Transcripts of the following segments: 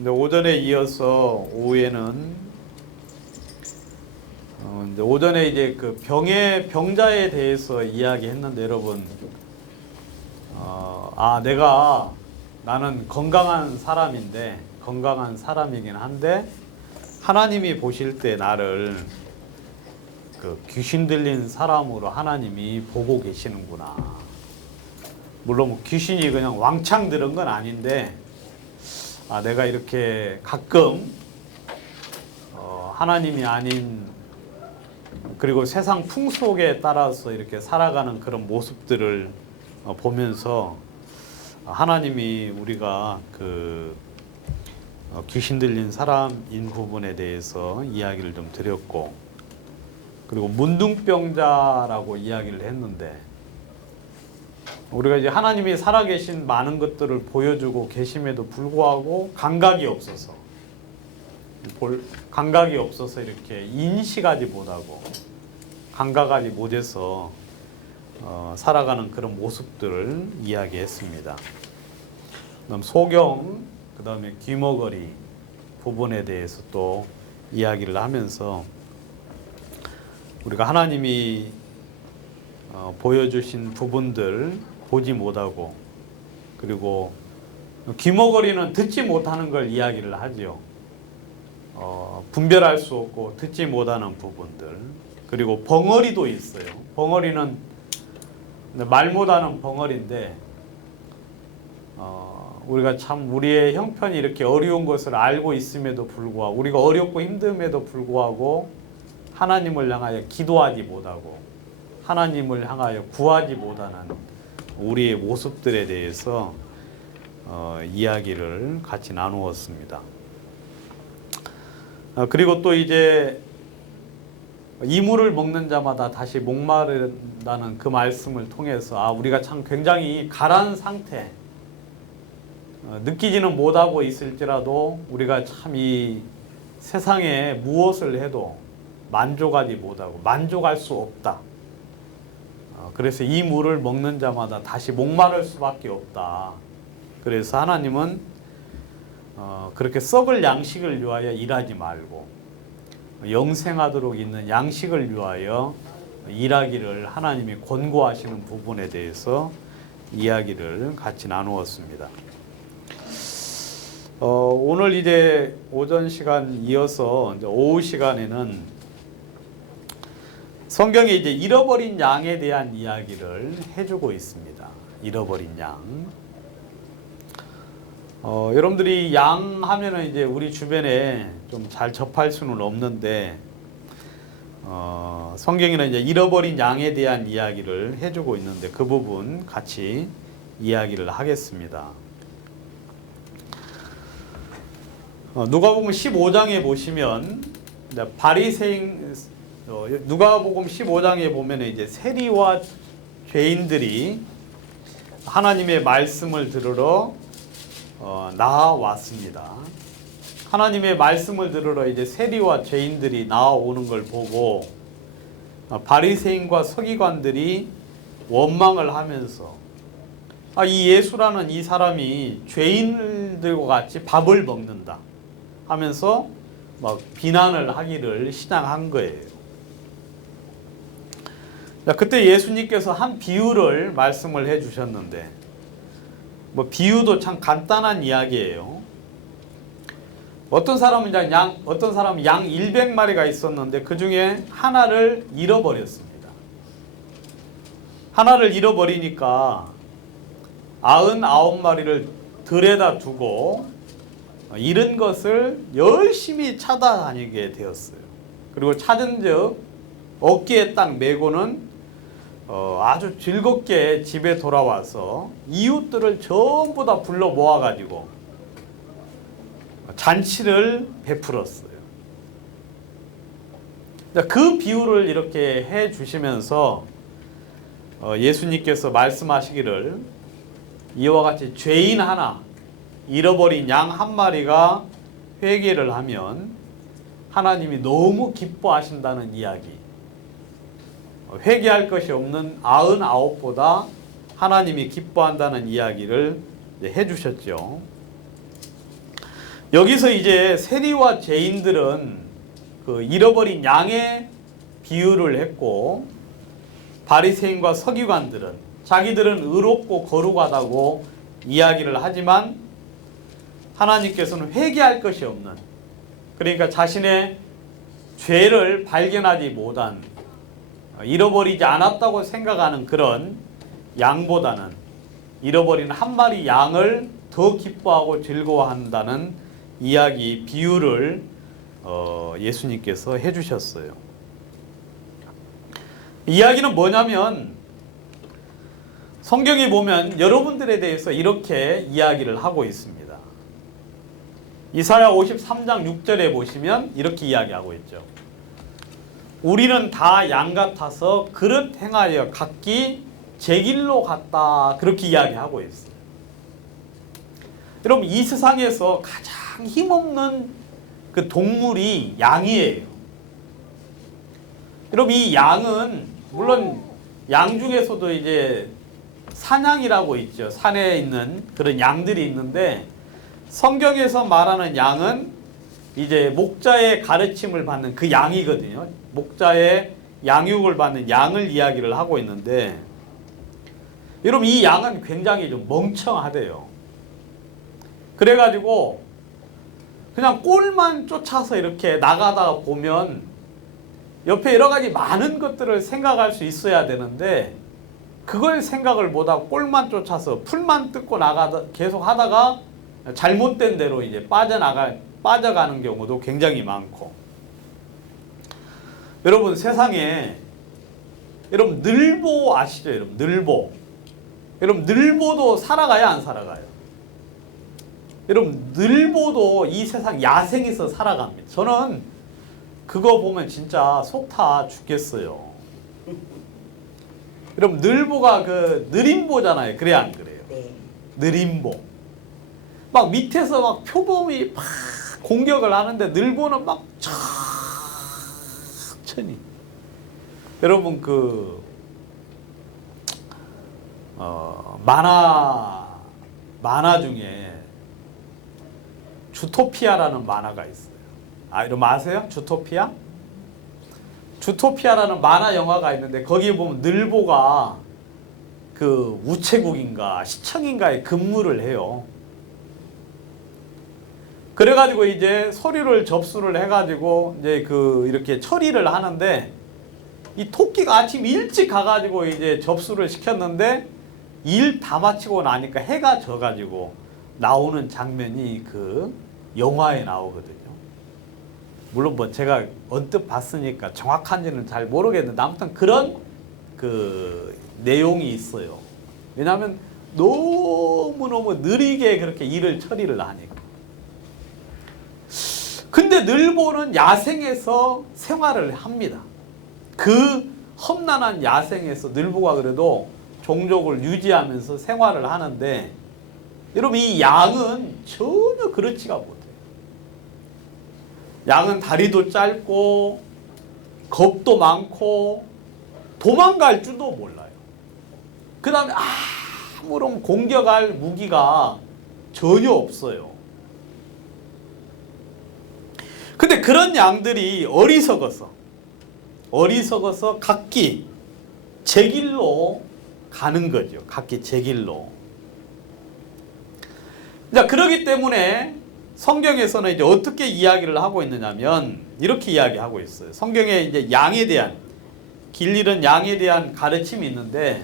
근데 오전에 이어서 오후에는 이제 오전에 이제 그 병자에 대해서 이야기했는데 여러분, 나는 건강한 사람이긴 한데 하나님이 보실 때 나를 그 귀신 들린 사람으로 하나님이 보고 계시는구나. 물론 뭐 귀신이 그냥 왕창 들은 건 아닌데, 내가 이렇게 가끔 하나님이 아닌, 그리고 세상 풍속에 따라서 이렇게 살아가는 그런 모습들을 보면서 하나님이 우리가 그 귀신 들린 사람인 부분에 대해서 이야기를 좀 드렸고, 그리고 문둥병자라고 이야기를 했는데, 우리가 이제 하나님이 살아계신 많은 것들을 보여주고 계심에도 불구하고 감각이 없어서 이렇게 인식하지 못하고 감각하지 못해서 살아가는 그런 모습들을 이야기했습니다. 그다음 소경, 그다음에 귀머거리 부분에 대해서 또 이야기를 하면서 우리가 하나님이 보여주신 부분들 보지 못하고, 그리고 귀머거리는 듣지 못하는 걸 이야기를 하죠. 분별할 수 없고 듣지 못하는 부분들. 그리고 벙어리도 있어요. 벙어리는 말 못하는 벙어리인데, 우리가 참 우리의 형편이 이렇게 어려운 것을 알고 있음에도 불구하고, 우리가 어렵고 힘듦에도 불구하고 하나님을 향하여 기도하지 못하고 하나님을 향하여 구하지 못하는 우리의 모습들에 대해서 이야기를 같이 나누었습니다. 그리고 또 이제 이물을 먹는 자마다 다시 목마른다는 그 말씀을 통해서 우리가 참 굉장히 가라앉은 상태, 느끼지는 못하고 있을지라도 우리가 참 이 세상에 무엇을 해도 만족하지 못하고 만족할 수 없다. 그래서 이 물을 먹는 자마다 다시 목마를 수밖에 없다. 그래서 하나님은 그렇게 썩을 양식을 위하여 일하지 말고 영생하도록 있는 양식을 위하여 일하기를 하나님이 권고하시는 부분에 대해서 이야기를 같이 나누었습니다. 오늘 이제 오전 시간 이어서 이제 오후 시간에는 성경에 이제 잃어버린 양에 대한 이야기를 해주고 있습니다. 잃어버린 양. 여러분들이 양 하면은 이제 우리 주변에 좀 잘 접할 수는 없는데, 성경에는 이제 잃어버린 양에 대한 이야기를 해주고 있는데 그 부분 같이 이야기를 하겠습니다. 누가복음 15장에 보시면 누가복음 15장에 보면 이제 세리와 죄인들이 하나님의 말씀을 들으러 나와왔습니다. 하나님의 말씀을 들으러 이제 세리와 죄인들이 나와오는 걸 보고 바리새인과 서기관들이 원망을 하면서 이 예수라는 이 사람이 죄인들과 같이 밥을 먹는다 하면서 막 비난을 하기를 시작한 거예요. 그때 예수님께서 한 비유를 말씀을 해주셨는데, 비유도 참 간단한 이야기예요. 어떤 사람은 양 100마리가 있었는데 그 중에 하나를 잃어버렸습니다. 하나를 잃어버리니까 99마리를 들에다 두고 잃은 것을 열심히 찾아다니게 되었어요. 그리고 찾은즉 어깨에 딱 메고는 아주 즐겁게 집에 돌아와서 이웃들을 전부 다 불러 모아가지고 잔치를 베풀었어요. 그 비유를 이렇게 해 주시면서 예수님께서 말씀하시기를 이와 같이 죄인 하나, 잃어버린 양 한 마리가 회개를 하면 하나님이 너무 기뻐하신다는 이야기. 회개할 것이 없는 99보다 하나님이 기뻐한다는 이야기를 해주셨죠. 여기서 이제 세리와 죄인들은 그 잃어버린 양의 비유를 했고, 바리새인과 서기관들은 자기들은 의롭고 거룩하다고 이야기를 하지만 하나님께서는 회개할 것이 없는, 그러니까 자신의 죄를 발견하지 못한, 잃어버리지 않았다고 생각하는 그런 양보다는 잃어버린 한 마리 양을 더 기뻐하고 즐거워한다는 이야기, 비유를 예수님께서 해주셨어요. 이야기는 뭐냐면, 성경에 보면 여러분들에 대해서 이렇게 이야기를 하고 있습니다. 이사야 53장 6절에 보시면 이렇게 이야기하고 있죠. 우리는 다 양 같아서 그릇 행하여 각기 제 길로 갔다, 그렇게 이야기하고 있어요. 여러분, 이 세상에서 가장 힘없는 그 동물이 양이에요. 여러분, 이 양은 물론 양 중에서도 이제 산양이라고 있죠. 산에 있는 그런 양들이 있는데, 성경에서 말하는 양은 이제 목자의 가르침을 받는 그 양이거든요. 목자의 양육을 받는 양을 이야기를 하고 있는데, 여러분, 이 양은 굉장히 좀 멍청하대요. 그래가지고 그냥 꼴만 쫓아서 이렇게 나가다가 보면 옆에 여러 가지 많은 것들을 생각할 수 있어야 되는데, 그걸 생각을 못하고 꼴만 쫓아서 풀만 뜯고 나가다 계속 하다가 잘못된 대로 이제 빠져가는 경우도 굉장히 많고. 여러분, 세상에 여러분 늘보 아시죠? 여러분 여러분 늘보도 살아가야 안 살아가요? 여러분, 늘보도 이 세상 야생에서 살아갑니다. 저는 그거 보면 진짜 속 타 죽겠어요. 여러분, 늘보가 그 느림보잖아요. 그래 안 그래요? 네. 느림보. 막 밑에서 막 표범이 막 공격을 하는데 늘보는 막 천천히. 여러분, 그 만화 중에 주토피아라는 만화가 있어요. 여러분 아세요? 주토피아? 주토피아라는 만화 영화가 있는데, 거기에 보면 늘보가 그 우체국인가 시청인가에 근무를 해요. 그래가지고 이제 서류를 접수를 해가지고 이제 그 이렇게 처리를 하는데, 이 토끼가 아침 일찍 가가지고 이제 접수를 시켰는데 일 다 마치고 나니까 해가 져가지고 나오는 장면이 그 영화에 나오거든요. 물론 뭐 제가 언뜻 봤으니까 정확한지는 잘 모르겠는데, 아무튼 그런 그 내용이 있어요. 왜냐하면 너무너무 느리게 그렇게 일을 처리를 하니까. 근데 늘보는 야생에서 생활을 합니다. 그 험난한 야생에서 늘보가 그래도 종족을 유지하면서 생활을 하는데, 여러분, 이 양은 전혀 그렇지가 못해요. 양은 다리도 짧고 겁도 많고 도망갈 줄도 몰라요. 그 다음에 아무런 공격할 무기가 전혀 없어요. 근데 그런 양들이 어리석어서 각기 제 길로 가는 거죠. 각기 제 길로. 자, 그러기 때문에 성경에서는 이제 어떻게 이야기를 하고 있느냐면 이렇게 이야기하고 있어요. 성경에 이제 양에 대한, 길 잃은 양에 대한 가르침이 있는데,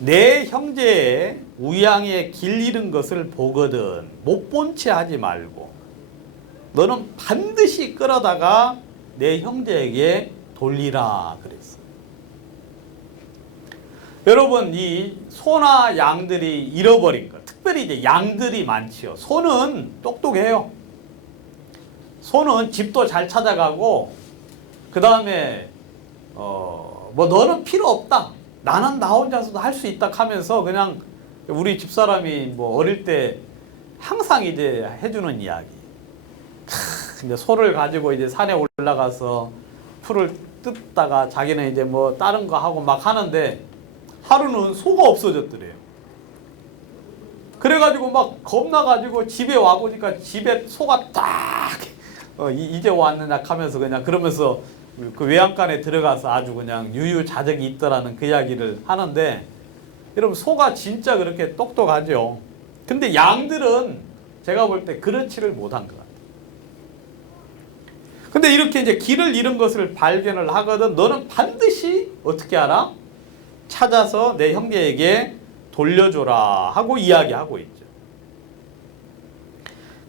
내 형제의 우양에 길 잃은 것을 보거든 못 본 채 하지 말고 너는 반드시 끌어다가 내 형제에게 돌리라 그랬어요. 여러분, 이 소나 양들이 잃어버린 것, 특별히 이제 양들이 많지요. 소는 똑똑해요. 소는 집도 잘 찾아가고, 그 다음에 뭐 너는 필요 없다, 나는 나 혼자서도 할 수 있다 하면서 그냥, 우리 집사람이 뭐 어릴 때 항상 이제 해주는 이야기. 근데 소를 가지고 이제 산에 올라가서 풀을 뜯다가 자기는 이제 뭐 다른 거 하고 막 하는데, 하루는 소가 없어졌더래요. 그래가지고 막 겁나가지고 집에 와보니까 집에 소가 딱 이제 왔느냐 하면서 그냥 그러면서 그 외양간에 들어가서 아주 그냥 유유자적이 있더라는 그 이야기를 하는데, 여러분 소가 진짜 그렇게 똑똑하죠. 근데 양들은 제가 볼 때 그렇지를 못한 것 같아요. 근데 이렇게 이제 길을 잃은 것을 발견을 하거든 너는 반드시 어떻게 하라? 찾아서 내 형제에게 돌려줘라 하고 이야기하고 있죠.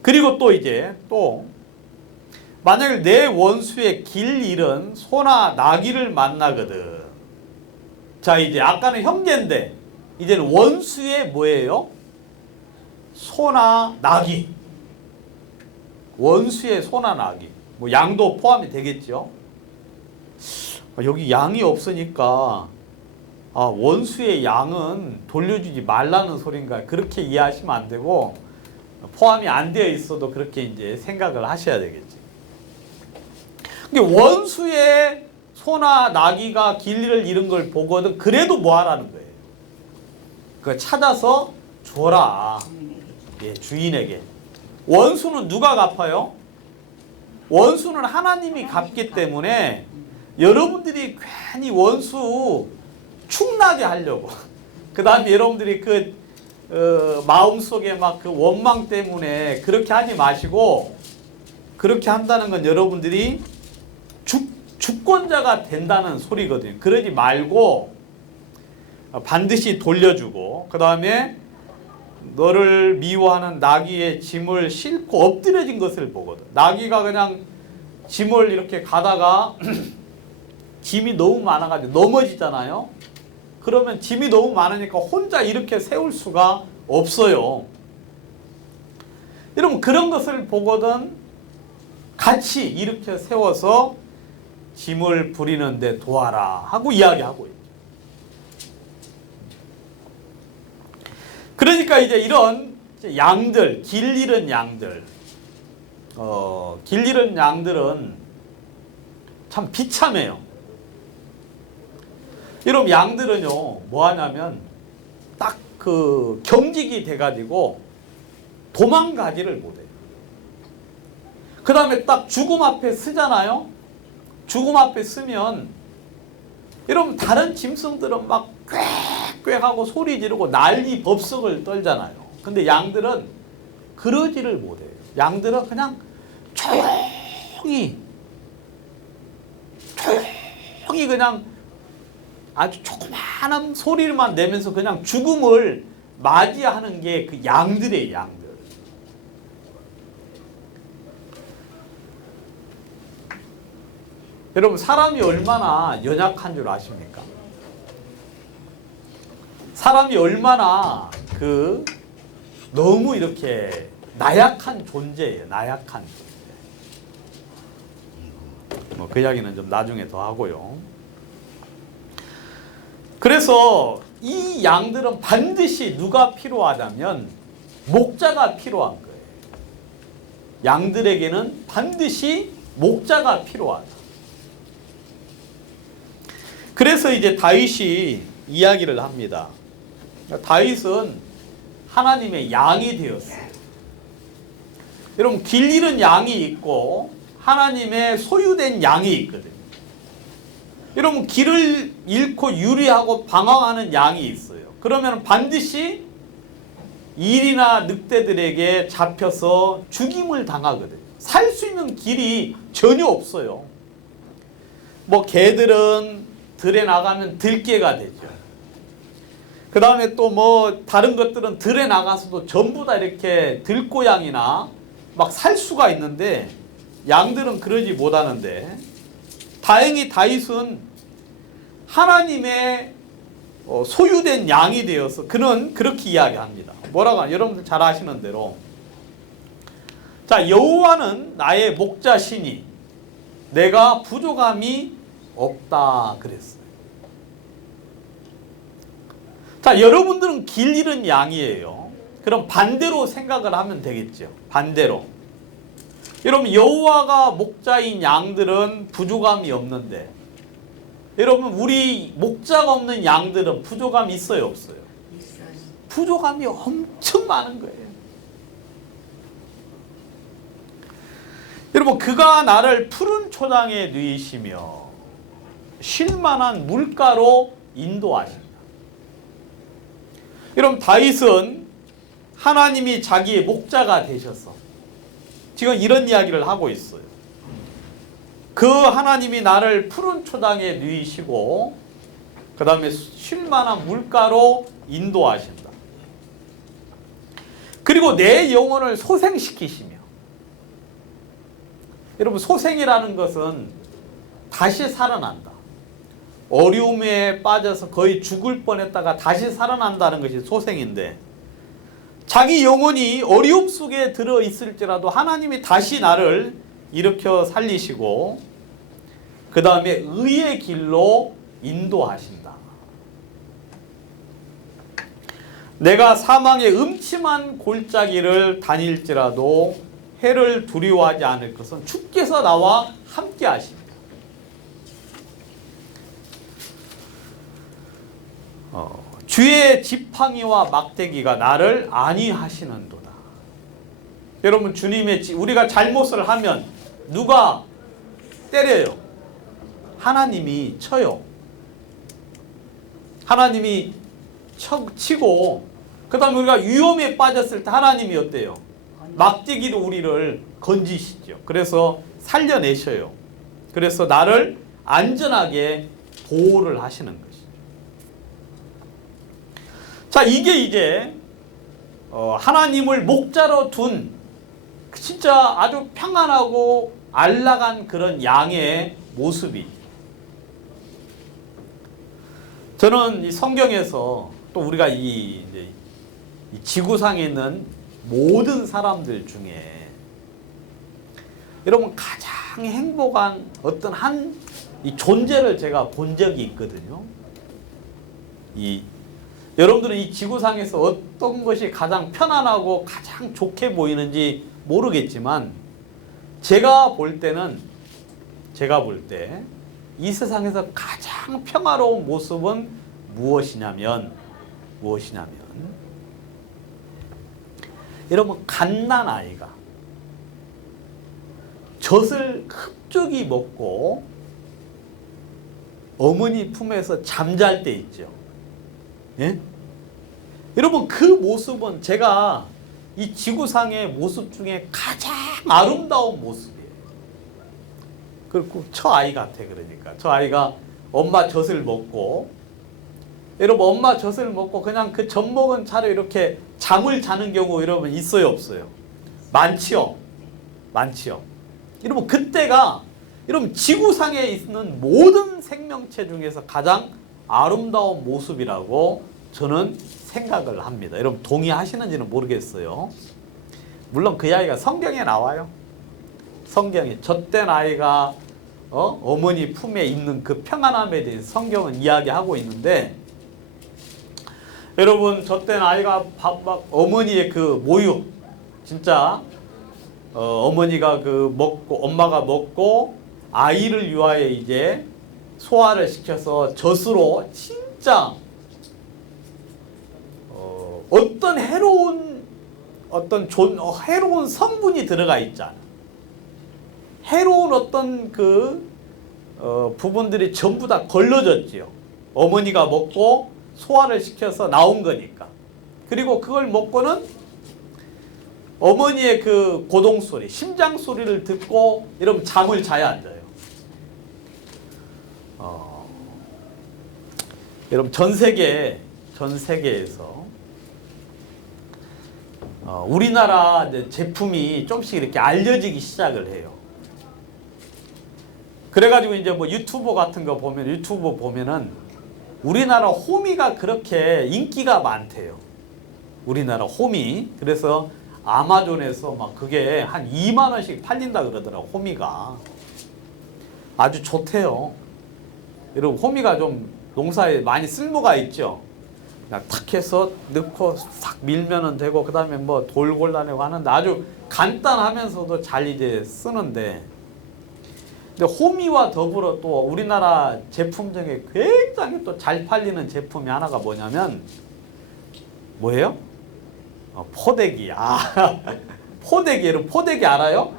그리고 또 이제 만약에 내 원수의 길 잃은 소나 나귀를 만나거든. 자, 이제 아까는 형제인데 이제는 원수의 뭐예요? 소나 나귀. 원수의 소나 나귀. 뭐 양도 포함이 되겠죠. 여기 양이 없으니까 원수의 양은 돌려주지 말라는 소린가, 그렇게 이해하시면 안 되고, 포함이 안 되어 있어도 그렇게 이제 생각을 하셔야 되겠지. 원수의 소나 나귀가 길을 잃은 걸 보거든 그래도 뭐 하라는 거예요? 그 찾아서 줘라. 예, 주인에게. 원수는 누가 갚아요? 원수는 하나님이 갚기 때문에 여러분들이 괜히 원수 축나게 하려고, 그 다음에 여러분들이 마음속에 막 그 원망 때문에 그렇게 하지 마시고, 그렇게 한다는 건 여러분들이 주권자가 된다는 소리거든요. 그러지 말고 반드시 돌려주고, 그 다음에 너를 미워하는 나귀의 짐을 싣고 엎드려진 것을 보거든. 나귀가 그냥 짐을 이렇게 가다가 짐이 너무 많아가지고 넘어지잖아요. 그러면 짐이 너무 많으니까 혼자 이렇게 세울 수가 없어요. 여러분 그런 것을 보거든 같이 이렇게 세워서 짐을 부리는데 도와라 하고 이야기하고 있죠. 그러니까 이제 이런 양들, 길 잃은 양들, 길 잃은 양들은 참 비참해요. 여러분 양들은요 뭐 하냐면 딱 그 경직이 돼가지고 도망가지를 못해요. 그 다음에 딱 죽음 앞에 서잖아요. 죽음 앞에 서면 여러분 다른 짐승들은 막 꽥꽥 하고 소리 지르고 난리 법석을 떨잖아요. 근데 양들은 그러지를 못해요. 양들은 그냥 조용히 그냥 아주 조그마한 소리만 내면서 그냥 죽음을 맞이하는 게 그 양들의 양들. 여러분 사람이 얼마나 연약한 줄 아십니까? 사람이 얼마나 너무 이렇게 나약한 존재예요. 나약한 존재. 뭐 그 이야기는 좀 나중에 더 하고요. 그래서 이 양들은 반드시 누가 필요하다면 목자가 필요한 거예요. 양들에게는 반드시 목자가 필요하다. 그래서 이제 다윗이 이야기를 합니다. 다윗은 하나님의 양이 되었어요. 여러분 길 잃은 양이 있고 하나님의 소유된 양이 있거든요. 여러분 길을 잃고 유리하고 방황하는 양이 있어요. 그러면 반드시 일이나 늑대들에게 잡혀서 죽임을 당하거든요. 살 수 있는 길이 전혀 없어요. 뭐 개들은 들에 나가면 들개가 되죠. 그 다음에 또 뭐 다른 것들은 들에 나가서도 전부 다 이렇게 들고양이나 막 살 수가 있는데 양들은 그러지 못하는데, 다행히 다윗은 하나님의 소유된 양이 되어서 그는 그렇게 이야기합니다. 뭐라고 하냐? 여러분들 잘 아시는 대로, 자 여호와는 나의 목자시니 내가 부족함이 없다 그랬어요. 자 여러분들은 길 잃은 양이에요. 그럼 반대로 생각을 하면 되겠죠. 반대로. 여러분 여호와가 목자인 양들은 부족함이 없는데, 여러분 우리 목자가 없는 양들은 부족함이 있어요 없어요? 부족함이 엄청 많은 거예요. 여러분, 그가 나를 푸른 초장에 누이시며 쉴만한 물가로 인도하신다. 여러분, 다윗은 하나님이 자기의 목자가 되셔서 지금 이런 이야기를 하고 있어요. 그 하나님이 나를 푸른 초장에 누이시고 그 다음에 쉴만한 물가로 인도하신다. 그리고 내 영혼을 소생시키시며, 여러분, 소생이라는 것은 다시 살아난다. 어려움에 빠져서 거의 죽을 뻔했다가 다시 살아난다는 것이 소생인데, 자기 영혼이 어려움 속에 들어있을지라도 하나님이 다시 나를 일으켜 살리시고 그 다음에 의의 길로 인도하신다. 내가 사망의 음침한 골짜기를 다닐지라도 해를 두려워하지 않을 것은 주께서 나와 함께 하십니다. 주의 지팡이와 막대기가 나를 안위하시는도다. 여러분, 주님의 우리가 잘못을 하면 누가 때려요? 하나님이 쳐요. 하나님이 치고 그 다음에 우리가 위험에 빠졌을 때 하나님이 어때요? 막대기로 우리를 건지시죠. 그래서 살려내셔요. 그래서 나를 안전하게 보호를 하시는 것이죠. 자, 이게 이제 하나님을 목자로 둔 진짜 아주 평안하고 안락한 그런 양의 모습이, 저는 이 성경에서 또 우리가 이 지구상에 있는 모든 사람들 중에 여러분 가장 행복한 어떤 한 이 존재를 제가 본 적이 있거든요. 여러분들은 이 지구상에서 어떤 것이 가장 편안하고 가장 좋게 보이는지 모르겠지만 제가 볼 때 이 세상에서 가장 평화로운 모습은 무엇이냐면 여러분, 갓난아이가 젖을 흡족히 먹고 어머니 품에서 잠잘 때 있죠. 예? 여러분, 그 모습은 제가 이 지구상의 모습 중에 가장 아름다운 모습이에요. 그리고 저 아이 같아. 그러니까 저 아이가 엄마 젖을 먹고, 여러분, 엄마 젖을 먹고 그냥 그 젖 먹은 차로 이렇게 잠을 자는 경우 여러분 있어요, 없어요? 많지요. 여러분, 그때가 여러분 지구상에 있는 모든 생명체 중에서 가장 아름다운 모습이라고 저는 생각을 합니다. 여러분 동의하시는지는 모르겠어요. 물론 그 이야기가 성경에 나와요. 성경에 젖된 아이가 어머니 품에 있는 그 평안함에 대해서 성경은 이야기하고 있는데, 여러분 젖된 아이가 어머니의 그 모유, 진짜 어머니가 그 먹고 엄마가 먹고 아이를 위하여 이제 소화를 시켜서 젖으로 진짜 어떤 해로운 성분이 들어가 있잖아. 해로운 어떤 그 부분들이 전부 다 걸러졌지요. 어머니가 먹고 소화를 시켜서 나온 거니까. 그리고 그걸 먹고는 어머니의 그 고동 소리, 심장 소리를 듣고 여러분 잠을 자야 앉아요. 여러분 전 세계에서 우리나라 제품이 좀씩 이렇게 알려지기 시작을 해요. 그래가지고 이제 뭐 유튜브 같은 거 보면은 우리나라 호미가 그렇게 인기가 많대요. 우리나라 호미. 그래서 아마존에서 막 그게 한 2만 원씩 팔린다 그러더라고. 호미가 아주 좋대요. 여러분 호미가 좀 농사에 많이 쓸모가 있죠. 그냥 탁 해서 넣고 싹 밀면은 되고, 그 다음에 뭐 돌 골라내고 하는데 아주 간단하면서도 잘 이제 쓰는데, 근데 호미와 더불어 또 우리나라 제품 중에 굉장히 또 잘 팔리는 제품이 하나가 뭐냐면 뭐예요? 포대기. 포대기. 여러분 포대기 알아요?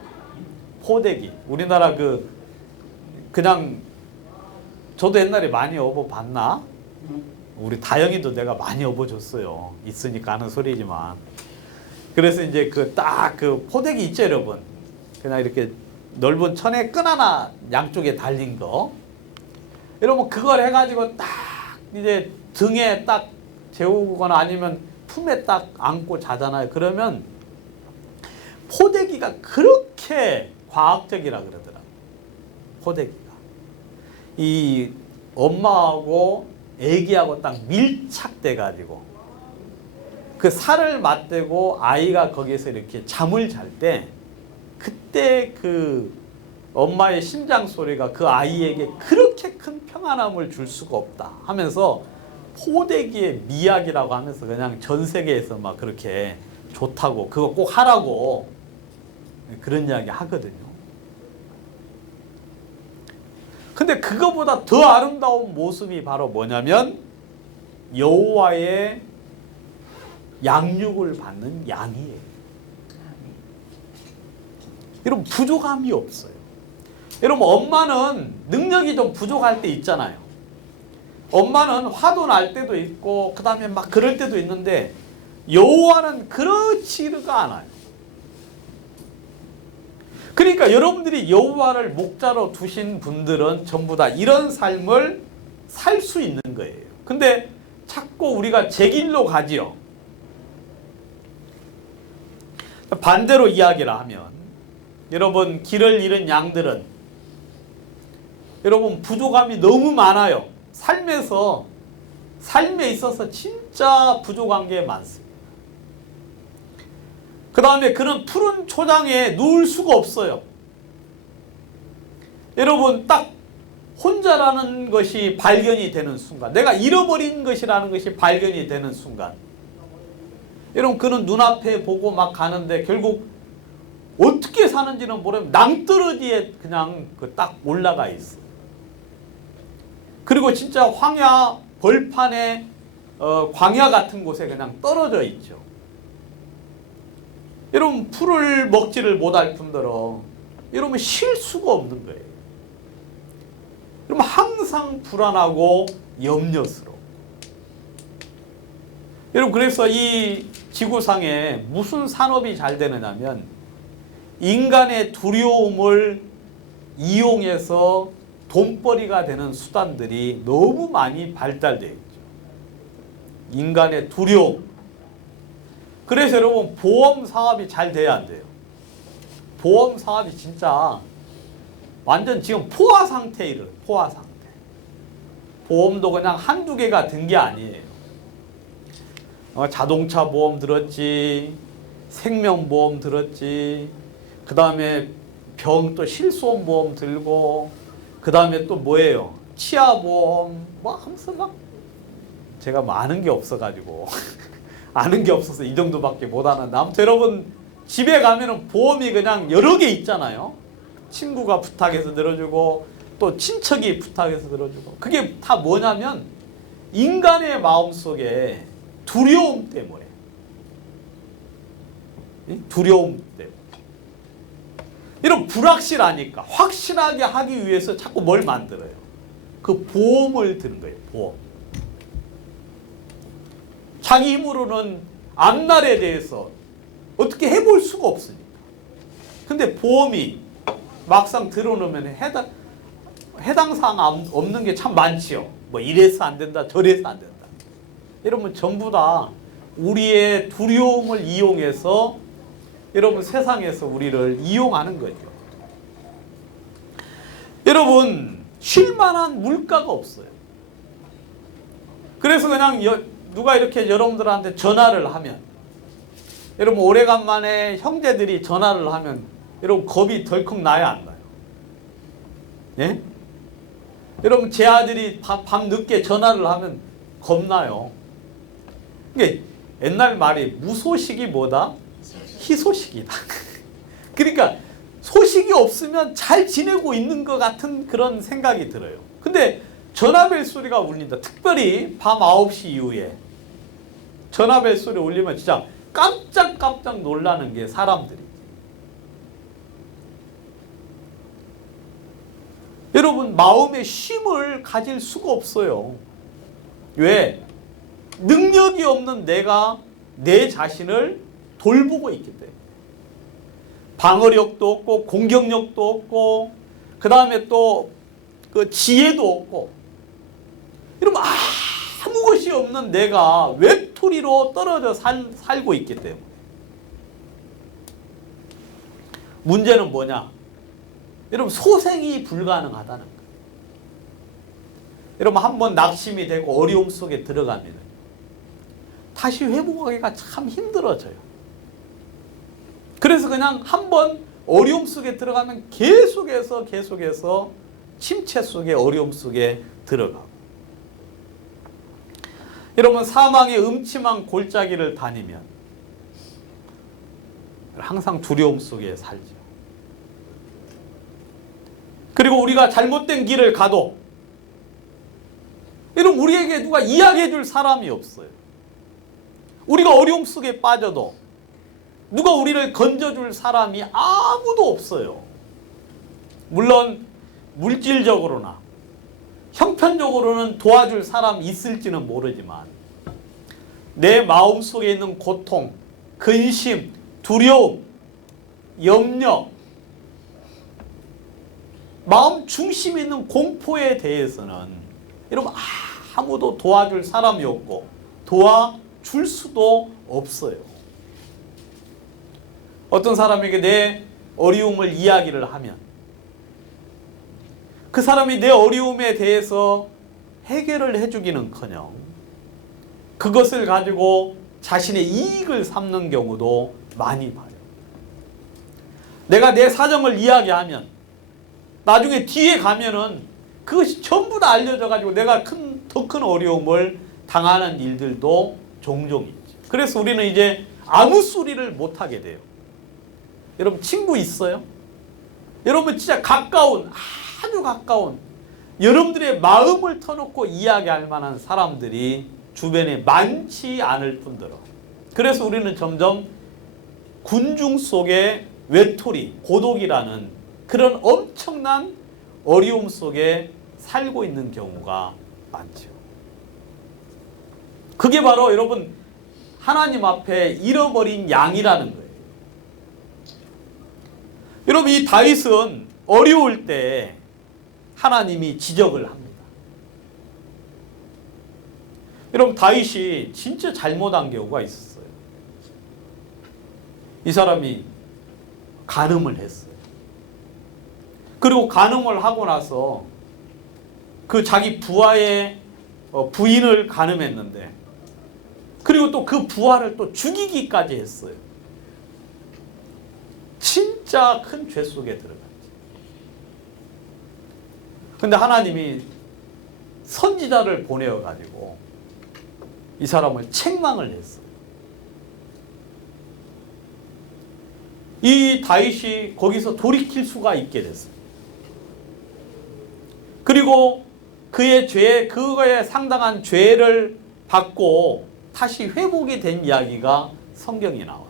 포대기. 우리나라 그냥 저도 옛날에 많이 업어봤나? 우리 다영이도 내가 많이 업어줬어요. 있으니까 하는 소리지만. 그래서 이제 그 포대기 있죠, 여러분? 그냥 이렇게 넓은 천에 끈 하나 양쪽에 달린 거. 여러분 그걸 해가지고 딱 이제 등에 딱 재우거나 아니면 품에 딱 안고 자잖아요. 그러면 포대기가 그렇게 과학적이라 그러더라고요. 포대기가. 이 엄마하고 애기하고 딱 밀착돼가지고 그 살을 맞대고 아이가 거기에서 이렇게 잠을 잘 때 그때 그 엄마의 심장 소리가 그 아이에게 그렇게 큰 평안함을 줄 수가 없다 하면서 포대기의 미학이라고 하면서 그냥 전 세계에서 막 그렇게 좋다고 그거 꼭 하라고 그런 이야기 하거든요. 근데 그거보다 더 아름다운 모습이 바로 뭐냐면 여호와의 양육을 받는 양이에요. 여러분 부족함이 없어요. 여러분 엄마는 능력이 좀 부족할 때 있잖아요. 엄마는 화도 날 때도 있고 그 다음에 막 그럴 때도 있는데 여호와는 그렇지가 않아요. 그러니까 여러분들이 여호와를 목자로 두신 분들은 전부 다 이런 삶을 살 수 있는 거예요. 근데 자꾸 우리가 제 길로 가지요. 반대로 이야기를 하면 여러분 길을 잃은 양들은 여러분 부족함이 너무 많아요. 삶에 있어서 진짜 부족한 게 많습니다. 그 다음에 그는 푸른 초장에 누울 수가 없어요. 여러분 딱 혼자라는 것이 발견이 되는 순간, 내가 잃어버린 것이라는 것이 발견이 되는 순간, 여러분 그는 눈앞에 보고 막 가는데 결국 어떻게 사는지는 모르면 낭떠러지에 그냥 딱 올라가 있어요. 그리고 진짜 황야 벌판에 광야 같은 곳에 그냥 떨어져 있죠. 여러분 풀을 먹지를 못할 뿐더러 여러분 쉴 수가 없는 거예요. 여러분 항상 불안하고 염려스러워. 여러분 그래서 이 지구상에 무슨 산업이 잘 되느냐면 인간의 두려움을 이용해서 돈벌이가 되는 수단들이 너무 많이 발달되어 있죠. 인간의 두려움. 그래서 여러분 보험 사업이 잘 돼야 안 돼요. 보험 사업이 진짜 완전 지금 포화 상태에 이르러 포화 상태. 보험도 그냥 한두 개가 든 게 아니에요. 자동차 보험 들었지, 생명보험 들었지, 그 다음에 병 또 실손 보험 들고, 그 다음에 또 뭐예요? 치아보험 뭐 하면서 막 제가 뭐 아는 게 없어가지고 아는 게 없어서 이 정도밖에 못 아는데, 아무튼 여러분 집에 가면은 보험이 그냥 여러 개 있잖아요. 친구가 부탁해서 들어주고 또 친척이 부탁해서 들어주고. 그게 다 뭐냐면 인간의 마음속에 두려움 때문에. 두려움 때문에. 이런 불확실하니까 확실하게 하기 위해서 자꾸 뭘 만들어요? 그 보험을 드는 거예요. 보험. 자기 힘으로는 앞날에 대해서 어떻게 해볼 수가 없으니까. 근데 보험이 막상 들어놓으면 해당 사항 없는 게 참 많지요. 뭐 이래서 안 된다, 저래서 안 된다. 여러분 전부 다 우리의 두려움을 이용해서 여러분 세상에서 우리를 이용하는 거죠. 여러분 쉴만한 물가가 없어요. 그래서 그냥 누가 이렇게 여러분들한테 전화를 하면, 여러분 오래간만에 형제들이 전화를 하면 여러분 겁이 덜컥 나요, 안 나요? 예? 여러분 제 아들이 밤 늦게 전화를 하면 겁나요. 이게 옛날 말이 무소식이 뭐다? 희소식이다. 그러니까 소식이 없으면 잘 지내고 있는 것 같은 그런 생각이 들어요. 근데 전화벨 소리가 울린다. 특별히 밤 9시 이후에 전화벨 소리 울리면 진짜 깜짝깜짝 놀라는 게 사람들이. 여러분, 마음의 쉼을 가질 수가 없어요. 왜? 능력이 없는 내가 내 자신을 돌보고 있기 때문에. 방어력도 없고 공격력도 없고 그 다음에 또 그 지혜도 없고 이러면 아무 것이 없는 내가 외톨이로 떨어져 살고 있기 때문에. 문제는 뭐냐? 여러분, 소생이 불가능하다는 거예요. 여러분, 한번 낙심이 되고 어려움 속에 들어가면 다시 회복하기가 참 힘들어져요. 그래서 그냥 한번 어려움 속에 들어가면 계속해서 침체 속에 어려움 속에 들어가고. 여러분, 사망의 음침한 골짜기를 다니면 항상 두려움 속에 살죠. 그리고 우리가 잘못된 길을 가도 여러분, 우리에게 누가 이야기해 줄 사람이 없어요. 우리가 어려움 속에 빠져도 누가 우리를 건져줄 사람이 아무도 없어요. 물론 물질적으로나 형편적으로는 도와줄 사람이 있을지는 모르지만 내 마음속에 있는 고통, 근심, 두려움, 염려, 마음 중심에 있는 공포에 대해서는 여러분 아무도 도와줄 사람이 없고 도와줄 수도 없어요. 어떤 사람에게 내 어려움을 이야기를 하면 그 사람이 내 어려움에 대해서 해결을 해주기는커녕 그것을 가지고 자신의 이익을 삼는 경우도 많이 봐요. 내가 내 사정을 이야기하면 나중에 뒤에 가면은 그것이 전부 다 알려져 가지고 내가 더 큰 어려움을 당하는 일들도 종종 있죠. 그래서 우리는 이제 아무 소리를 못 하게 돼요. 여러분, 친구 있어요? 여러분, 진짜 아주 가까운 여러분들의 마음을 터놓고 이야기할 만한 사람들이 주변에 많지 않을 뿐더러 그래서 우리는 점점 군중 속에 외톨이, 고독이라는 그런 엄청난 어려움 속에 살고 있는 경우가 많죠. 그게 바로 여러분 하나님 앞에 잃어버린 양이라는 거예요. 여러분, 이 다윗은 어려울 때 하나님이 지적을 합니다. 여러분, 다윗이 진짜 잘못한 경우가 있었어요. 이 사람이 간음을 했어요. 그리고 간음을 하고 나서 그 자기 부하의 부인을 간음했는데 그리고 또 그 부하를 또 죽이기까지 했어요. 진짜 큰 죄 속에 들어갔지. 근데 하나님이 선지자를 보내어 가지고 이 사람을 책망을 했어요. 이 다윗이 거기서 돌이킬 수가 있게 됐어요. 그리고 그의 그거에 상당한 죄를 받고 다시 회복이 된 이야기가 성경에 나와요.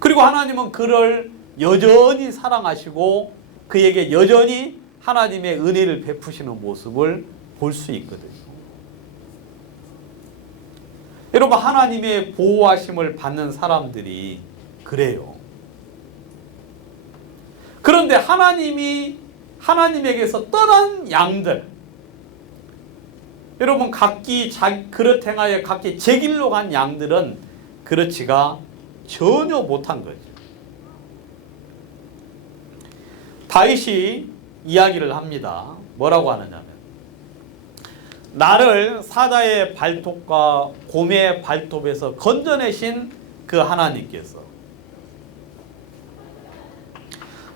그리고 하나님은 그를 여전히 사랑하시고 그에게 여전히 하나님의 은혜를 베푸시는 모습을 볼 수 있거든요. 여러분, 하나님의 보호하심을 받는 사람들이 그래요. 그런데 하나님에게서 떠난 양들, 여러분, 각기 그릇 행하여 각기 제 길로 간 양들은 그렇지가 전혀 못한 거죠. 다윗이 이야기를 합니다. 뭐라고 하느냐면 나를 사자의 발톱과 곰의 발톱에서 건져내신 그 하나님께서,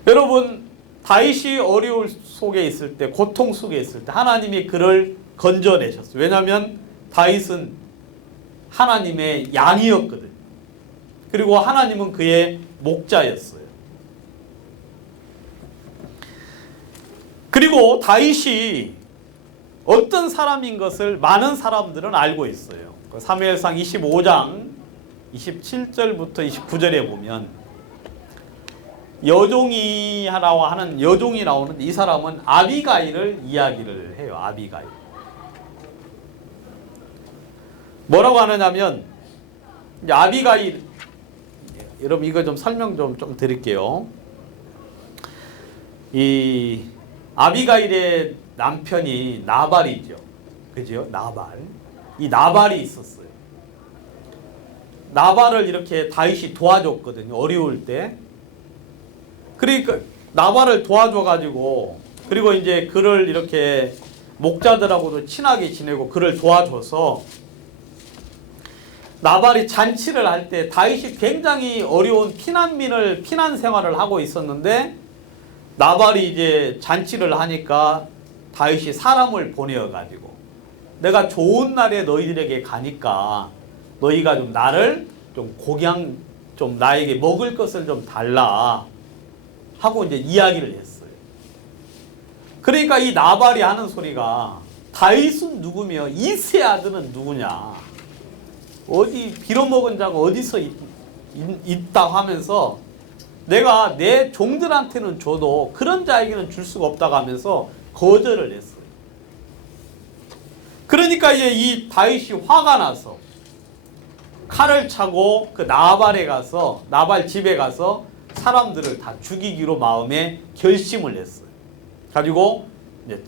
여러분, 다윗이 어려움 속에 있을 때, 고통 속에 있을 때 하나님이 그를 건져내셨어요. 왜냐하면 다윗은 하나님의 양이었거든요. 그리고 하나님은 그의 목자였어요. 그리고 다윗이 어떤 사람인 것을 많은 사람들은 알고 있어요. 사무엘상 25장 27절부터 29절에 보면 여종이라고 하는 여종이 나오는데 이 사람은 아비가일을 이야기를 해요. 아비가일. 뭐라고 하느냐면 이제 아비가일, 여러분 이거 좀 설명 좀 드릴게요. 이 아비가일의 남편이 나발이죠. 그죠? 나발. 이 나발이 있었어요. 나발을 이렇게 다윗이 도와줬거든요. 어려울 때. 그러니까 나발을 도와줘가지고, 그리고 이제 그를 이렇게 목자들하고도 친하게 지내고 그를 도와줘서 나발이 잔치를 할 때 다윗이 굉장히 어려운 피난 생활을 하고 있었는데, 나발이 이제 잔치를 하니까 다윗이 사람을 보내어가지고 내가 좋은 날에 너희들에게 가니까 너희가 좀 나를 좀 곡양, 좀 나에게 먹을 것을 좀 달라 하고 이제 이야기를 했어요. 그러니까 이 나발이 하는 소리가 다윗은 누구며 이새의 아들은 누구냐, 어디 빌어먹은 자가 어디서 있다 하면서 내가 내 종들한테는 줘도 그런 자에게는 줄 수가 없다고 하면서 거절을 했어요. 그러니까 이제 이 다윗이 화가 나서 칼을 차고 그 나발 집에 가서 사람들을 다 죽이기로 마음에 결심을 했어요. 가지고 이제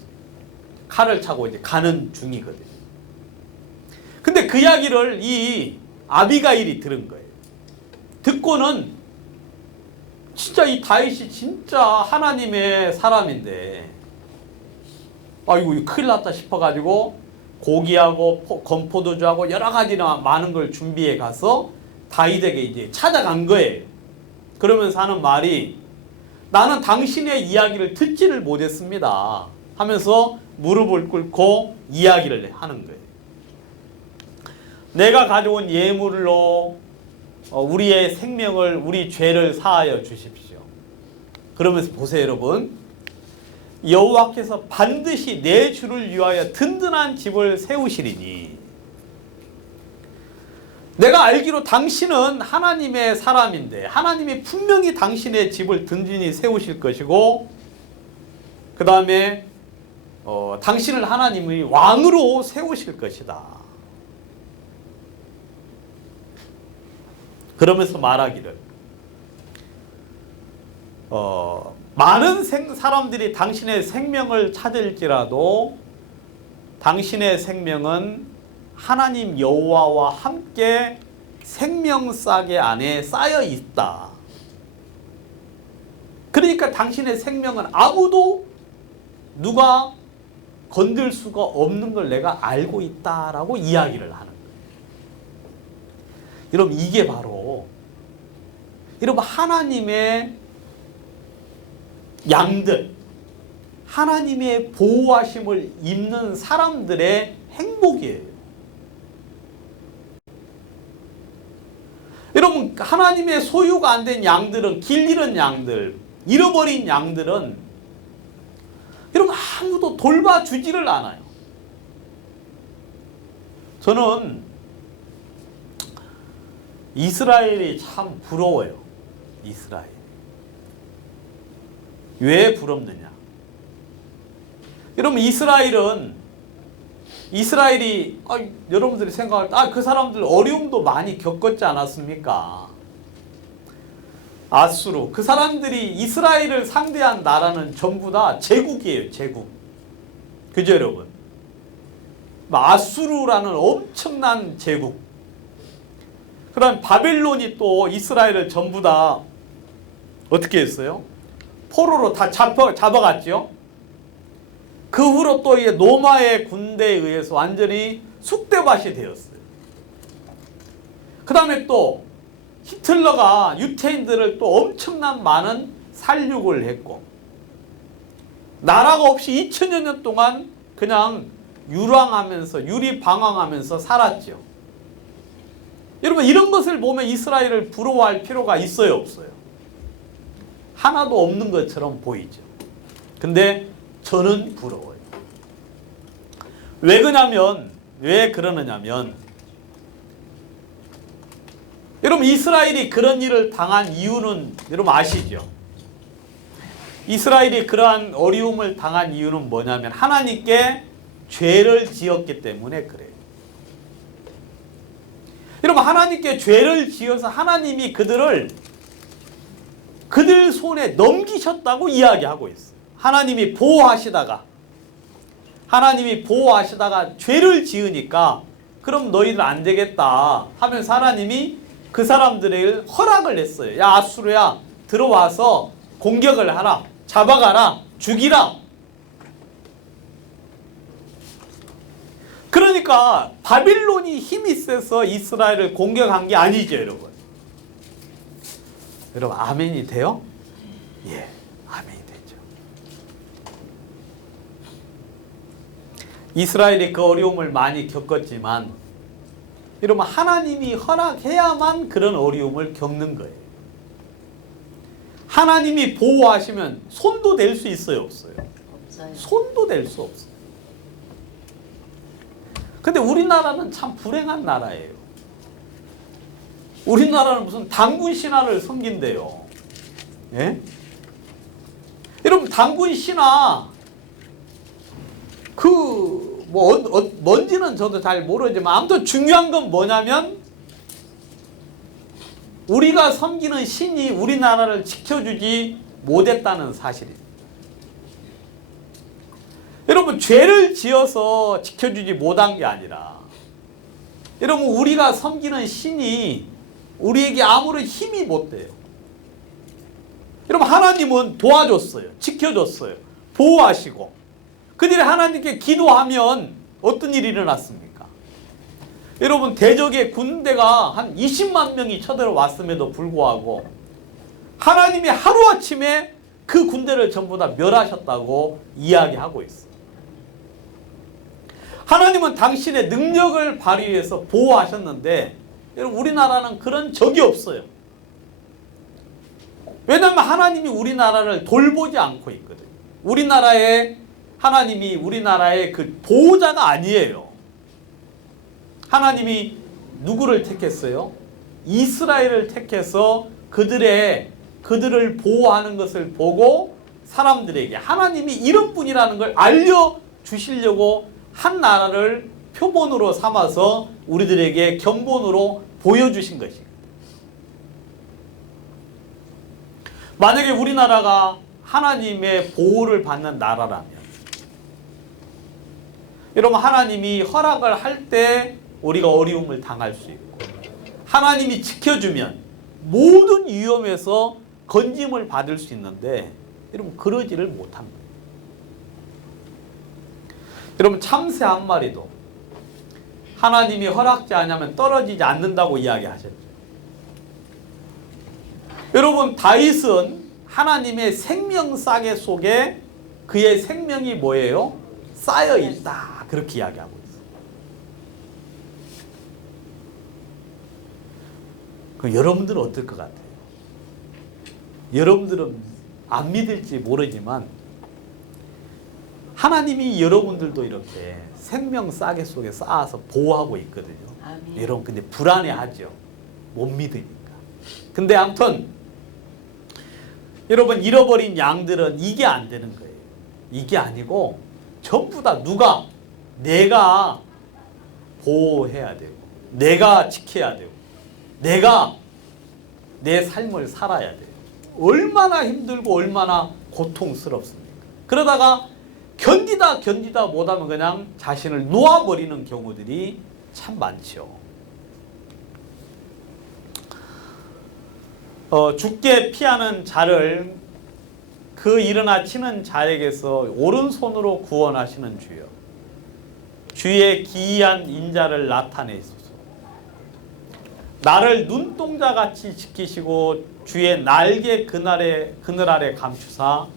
칼을 차고 이제 가는 중이거든요. 근데 그 이야기를 이 아비가일이 들은 거예요. 듣고는 진짜 이 다윗이 진짜 하나님의 사람인데, 아이고 큰일 났다 싶어가지고 고기하고 건포도주하고 여러 가지나 많은 걸 준비해 가서 다윗에게 이제 찾아간 거예요. 그러면서 하는 말이, 나는 당신의 이야기를 듣지를 못했습니다 하면서 무릎을 꿇고 이야기를 하는 거예요. 내가 가져온 예물로 우리의 생명을, 우리 죄를 사하여 주십시오. 그러면서 보세요 여러분, 여호와께서 반드시 내 주를 위하여 든든한 집을 세우시리니, 내가 알기로 당신은 하나님의 사람인데 하나님이 분명히 당신의 집을 든든히 세우실 것이고, 그 다음에 당신을 하나님이 왕으로 세우실 것이다. 그러면서 말하기를, 많은 사람들이 당신의 생명을 찾을지라도 당신의 생명은 하나님 여호와와 함께 생명싸개 안에 쌓여 있다. 그러니까 당신의 생명은 아무도 누가 건들 수가 없는 걸 내가 알고 있다라고 이야기를 하는 거예요. 여러분 이게 바로 여러분 하나님의 양들, 하나님의 보호하심을 입는 사람들의 행복이에요. 여러분 하나님의 소유가 안 된 양들은, 길 잃은 양들, 잃어버린 양들은 여러분 아무도 돌봐주지를 않아요. 저는 이스라엘이 참 부러워요. 이스라엘. 왜 부럽느냐? 여러분 이스라엘이 여러분들이 생각할 때 그 사람들 어려움도 많이 겪었지 않았습니까? 아수르, 그 사람들이 이스라엘을 상대한 나라는 전부 다 제국이에요. 제국. 그죠 여러분? 아수르라는 엄청난 제국. 그 다음 바벨론이 또 이스라엘을 전부 다 어떻게 했어요? 포로로 다 잡아갔죠. 그 후로 또 이제 로마의 군대에 의해서 완전히 쑥대밭이 되었어요. 그 다음에 또 히틀러가 유태인들을 또 엄청난 많은 살육을 했고, 나라가 없이 2000여 년 동안 그냥 유리방황하면서 살았죠. 여러분 이런 것을 보면 이스라엘을 부러워할 필요가 있어요, 없어요? 하나도 없는 것처럼 보이죠. 근데 저는 부러워요. 왜 그러느냐면 여러분 이스라엘이 그런 일을 당한 이유는 여러분 아시죠? 이스라엘이 그러한 어려움을 당한 이유는 뭐냐면 하나님께 죄를 지었기 때문에 그래요. 여러분 하나님께 죄를 지어서 하나님이 그들 손에 넘기셨다고 이야기하고 있어요. 하나님이 보호하시다가 죄를 지으니까 그럼 너희들 안 되겠다 하면서 하나님이 그 사람들의 허락을 했어요. 야 아수르야 들어와서 공격을 하라. 잡아가라. 죽이라. 그러니까 바빌론이 힘이 세서 이스라엘을 공격한 게 아니죠, 여러분. 여러분 아멘이 돼요? 예, 아멘이 되죠. 이스라엘이 그 어려움을 많이 겪었지만 여러분 하나님이 허락해야만 그런 어려움을 겪는 거예요. 하나님이 보호하시면 손도 댈 수 있어요, 없어요? 없어요. 손도 댈 수 없어요. 근데 우리나라는 참 불행한 나라예요. 우리나라는 무슨 당군 신화를 섬긴대요. 예? 여러분 당군 신화 뭔지는 저도 잘 모르지만 아무튼 중요한 건 뭐냐면 우리가 섬기는 신이 우리나라를 지켜주지 못했다는 사실입니다. 여러분 죄를 지어서 지켜주지 못한 게 아니라 여러분 우리가 섬기는 신이 우리에게 아무런 힘이 못 돼요. 여러분 하나님은 도와줬어요. 지켜줬어요. 보호하시고 그들이 하나님께 기도하면 어떤 일이 일어났습니까? 여러분 대적의 군대가 한 20만 명이 쳐들어왔음에도 불구하고 하나님이 하루아침에 그 군대를 전부 다 멸하셨다고 이야기하고 있어요. 하나님은 당신의 능력을 발휘해서 보호하셨는데 여러분 우리나라는 그런 적이 없어요. 왜냐하면 하나님이 우리나라를 돌보지 않고 있거든요. 하나님이 우리나라의 그 보호자가 아니에요. 하나님이 누구를 택했어요? 이스라엘을 택해서 그들을 보호하는 것을 보고 사람들에게 하나님이 이런 분이라는 걸 알려주시려고 한 나라를 표본으로 삼아서 우리들에게 견본으로 보여주신 것입니다. 만약에 우리나라가 하나님의 보호를 받는 나라라면 여러분 하나님이 허락을 할 때 우리가 어려움을 당할 수 있고 하나님이 지켜주면 모든 위험에서 건짐을 받을 수 있는데 여러분 그러지를 못합니다. 여러분 참새 한 마리도 하나님이 허락지 않으면 떨어지지 않는다고 이야기하셨죠. 여러분 다윗은 하나님의 생명싸개 속에 그의 생명이 뭐예요? 쌓여 있다. 그렇게 이야기하고 있어요. 그럼 여러분들은 어떨 것 같아요? 여러분들은 안 믿을지 모르지만 하나님이 여러분들도 이렇게 생명싸개 속에 쌓아서 보호하고 있거든요. 아멘. 여러분 근데 불안해하죠. 못 믿으니까. 근데 아무튼 여러분 잃어버린 양들은 이게 안 되는 거예요. 이게 아니고 전부 다 내가 보호해야 되고 내가 지켜야 되고 내가 내 삶을 살아야 돼요. 얼마나 힘들고 얼마나 고통스럽습니까? 그러다가 견디다 못하면 그냥 자신을 놓아버리는 경우들이 참 많죠. 죽게 피하는 자를 그 일어나 치는 자에게서 오른손으로 구원하시는 주여, 주의 기이한 인자를 나타내소서. 나를 눈동자같이 지키시고 주의 날개 그늘 아래 감추사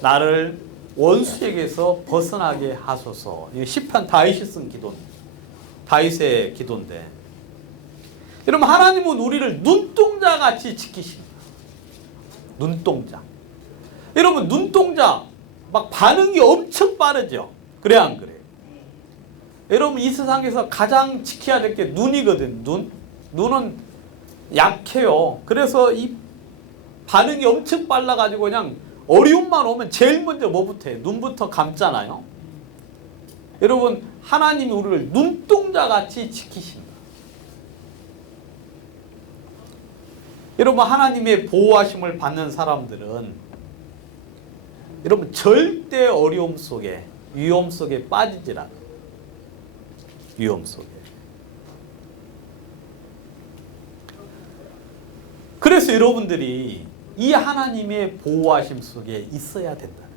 나를 원수에게서 벗어나게 하소서. 이 시편 다윗이 쓴 기도입니다. 다윗의 기도인데 여러분 하나님은 우리를 눈동자같이 지키십니다. 눈동자. 여러분 눈동자 막 반응이 엄청 빠르죠. 그래 안 그래요? 여러분 이 세상에서 가장 지켜야 될 게 눈이거든. 눈은 약해요. 그래서 이 반응이 엄청 빨라가지고 그냥 어려움만 오면 제일 먼저 뭐부터 해? 눈부터 감잖아요. 여러분, 하나님이 우리를 눈동자같이 지키신다. 여러분, 하나님의 보호하심을 받는 사람들은 여러분 절대 어려움 속에, 위험 속에 빠지질 않아요. 위험 속에. 그래서 여러분들이 이 하나님의 보호하심 속에 있어야 된다는 거예요.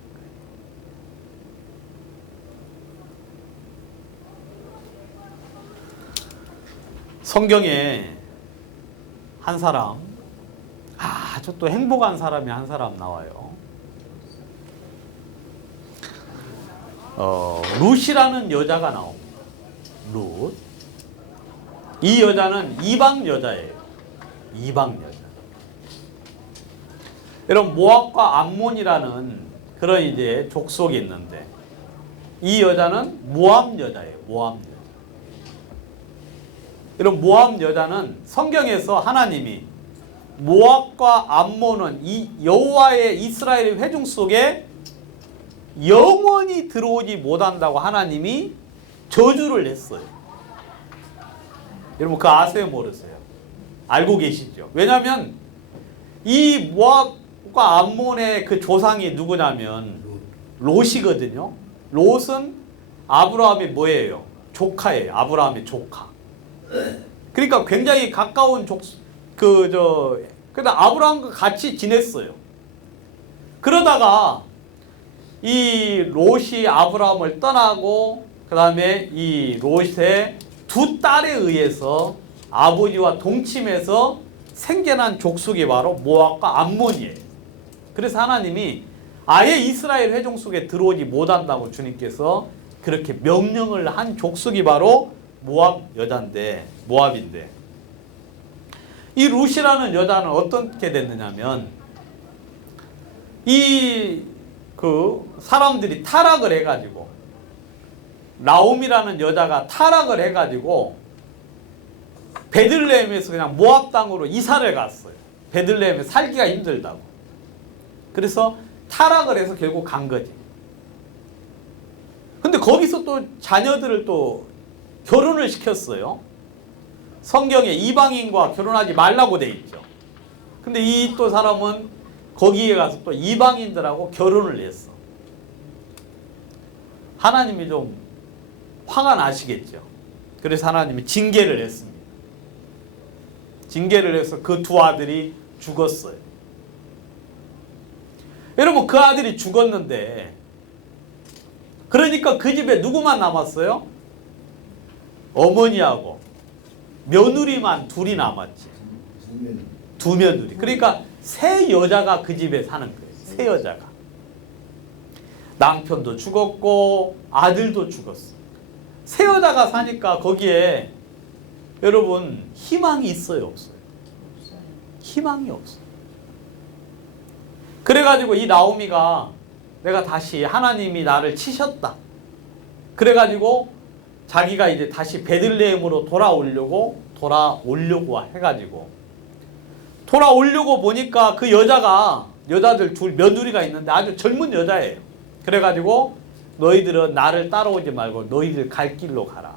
성경에 한 사람, 아주 또 행복한 사람이 한 사람 나와요. 룻이라는 여자가 나옵니다. 룻. 이 여자는 이방 여자예요. 이방 여자. 여러분, 모압과 암몬이라는 그런 이제 족속이 있는데 이 여자는 모압 여자예요. 모압 여자. 여러분, 모압 여자는 성경에서 하나님이 모압과 암몬은 이 여호와의 이스라엘 회중 속에 영원히 들어오지 못한다고 하나님이 저주를 했어요. 여러분, 그거 아세요? 모르세요? 알고 계시죠? 왜냐하면 이 모압과 암몬의 그 조상이 누구냐면 롯이거든요. 롯은 아브라함의 뭐예요? 조카예요. 아브라함의 조카. 그러니까 굉장히 가까운 그러다 아브라함과 같이 지냈어요. 그러다가 이 롯이 아브라함을 떠나고 그 다음에 이 롯의 두 딸에 의해서 아버지와 동침해서 생겨난 족속이 바로 모압과 암몬이에요. 그래서 하나님이 아예 이스라엘 회중 속에 들어오지 못한다고 주님께서 그렇게 명령을 한 족속이 바로 모압인데 이 룻이라는 여자는 어떻게 됐느냐면 사람들이 타락을 해가지고 나옴이라는 여자가 타락을 해가지고 베들레헴에서 그냥 모압 땅으로 이사를 갔어요. 베들레헴에 살기가 힘들다고. 그래서 타락을 해서 결국 간 거지. 근데 거기서 또 자녀들을 또 결혼을 시켰어요. 성경에 이방인과 결혼하지 말라고 돼 있죠. 근데 이 또 사람은 거기에 가서 또 이방인들하고 결혼을 했어. 하나님이 좀 화가 나시겠죠. 그래서 하나님이 징계를 했습니다. 징계를 해서 그 두 아들이 죽었어요. 여러분, 그 아들이 죽었는데 그러니까 그 집에 누구만 남았어요? 어머니하고 며느리만 둘이 남았지. 두 며느리. 그러니까 세 여자가 그 집에 사는 거예요. 세 여자가. 남편도 죽었고 아들도 죽었어. 세 여자가 사니까 거기에 여러분 희망이 있어요, 없어요? 희망이 없어요. 그래가지고 이 나오미가 내가 다시 하나님이 나를 치셨다. 그래가지고 자기가 이제 다시 베들레헴으로 돌아오려고 해가지고 돌아오려고 보니까 그 여자들 둘 며느리가 있는데 아주 젊은 여자예요. 그래가지고 너희들은 나를 따라오지 말고 너희들 갈 길로 가라.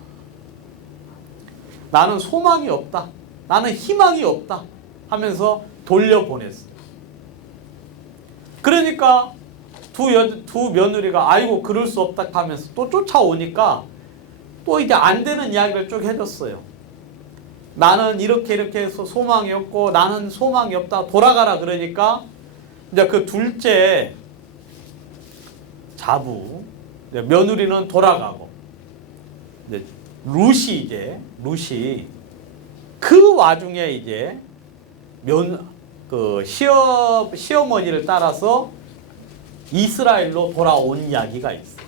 나는 소망이 없다. 나는 희망이 없다. 하면서 돌려보냈어. 그러니까 두 며느리가 아이고 그럴 수 없다 하면서 또 쫓아오니까 또 이제 안 되는 이야기를 쭉 해줬어요. 나는 이렇게 해서 소망이 없고 나는 소망이 없다. 돌아가라. 그러니까 이제 그 둘째 자부 며느리는 돌아가고 이제 룻이 그 와중에 이제 시어머니를 따라서 이스라엘로 돌아온 이야기가 있어요.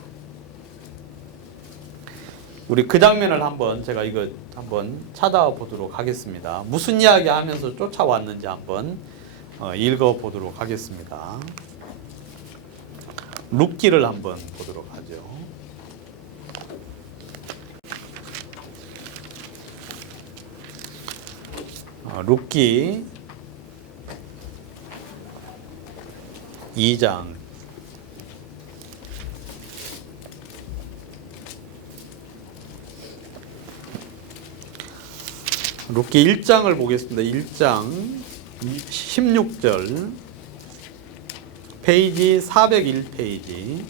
우리 그 장면을 제가 이거 한번 찾아보도록 하겠습니다. 무슨 이야기 하면서 쫓아왔는지 한번 읽어보도록 하겠습니다. 룻기를 한번 보도록 하죠. 룻기 2장 룻기 1장을 보겠습니다. 1장 16절 페이지 401페이지.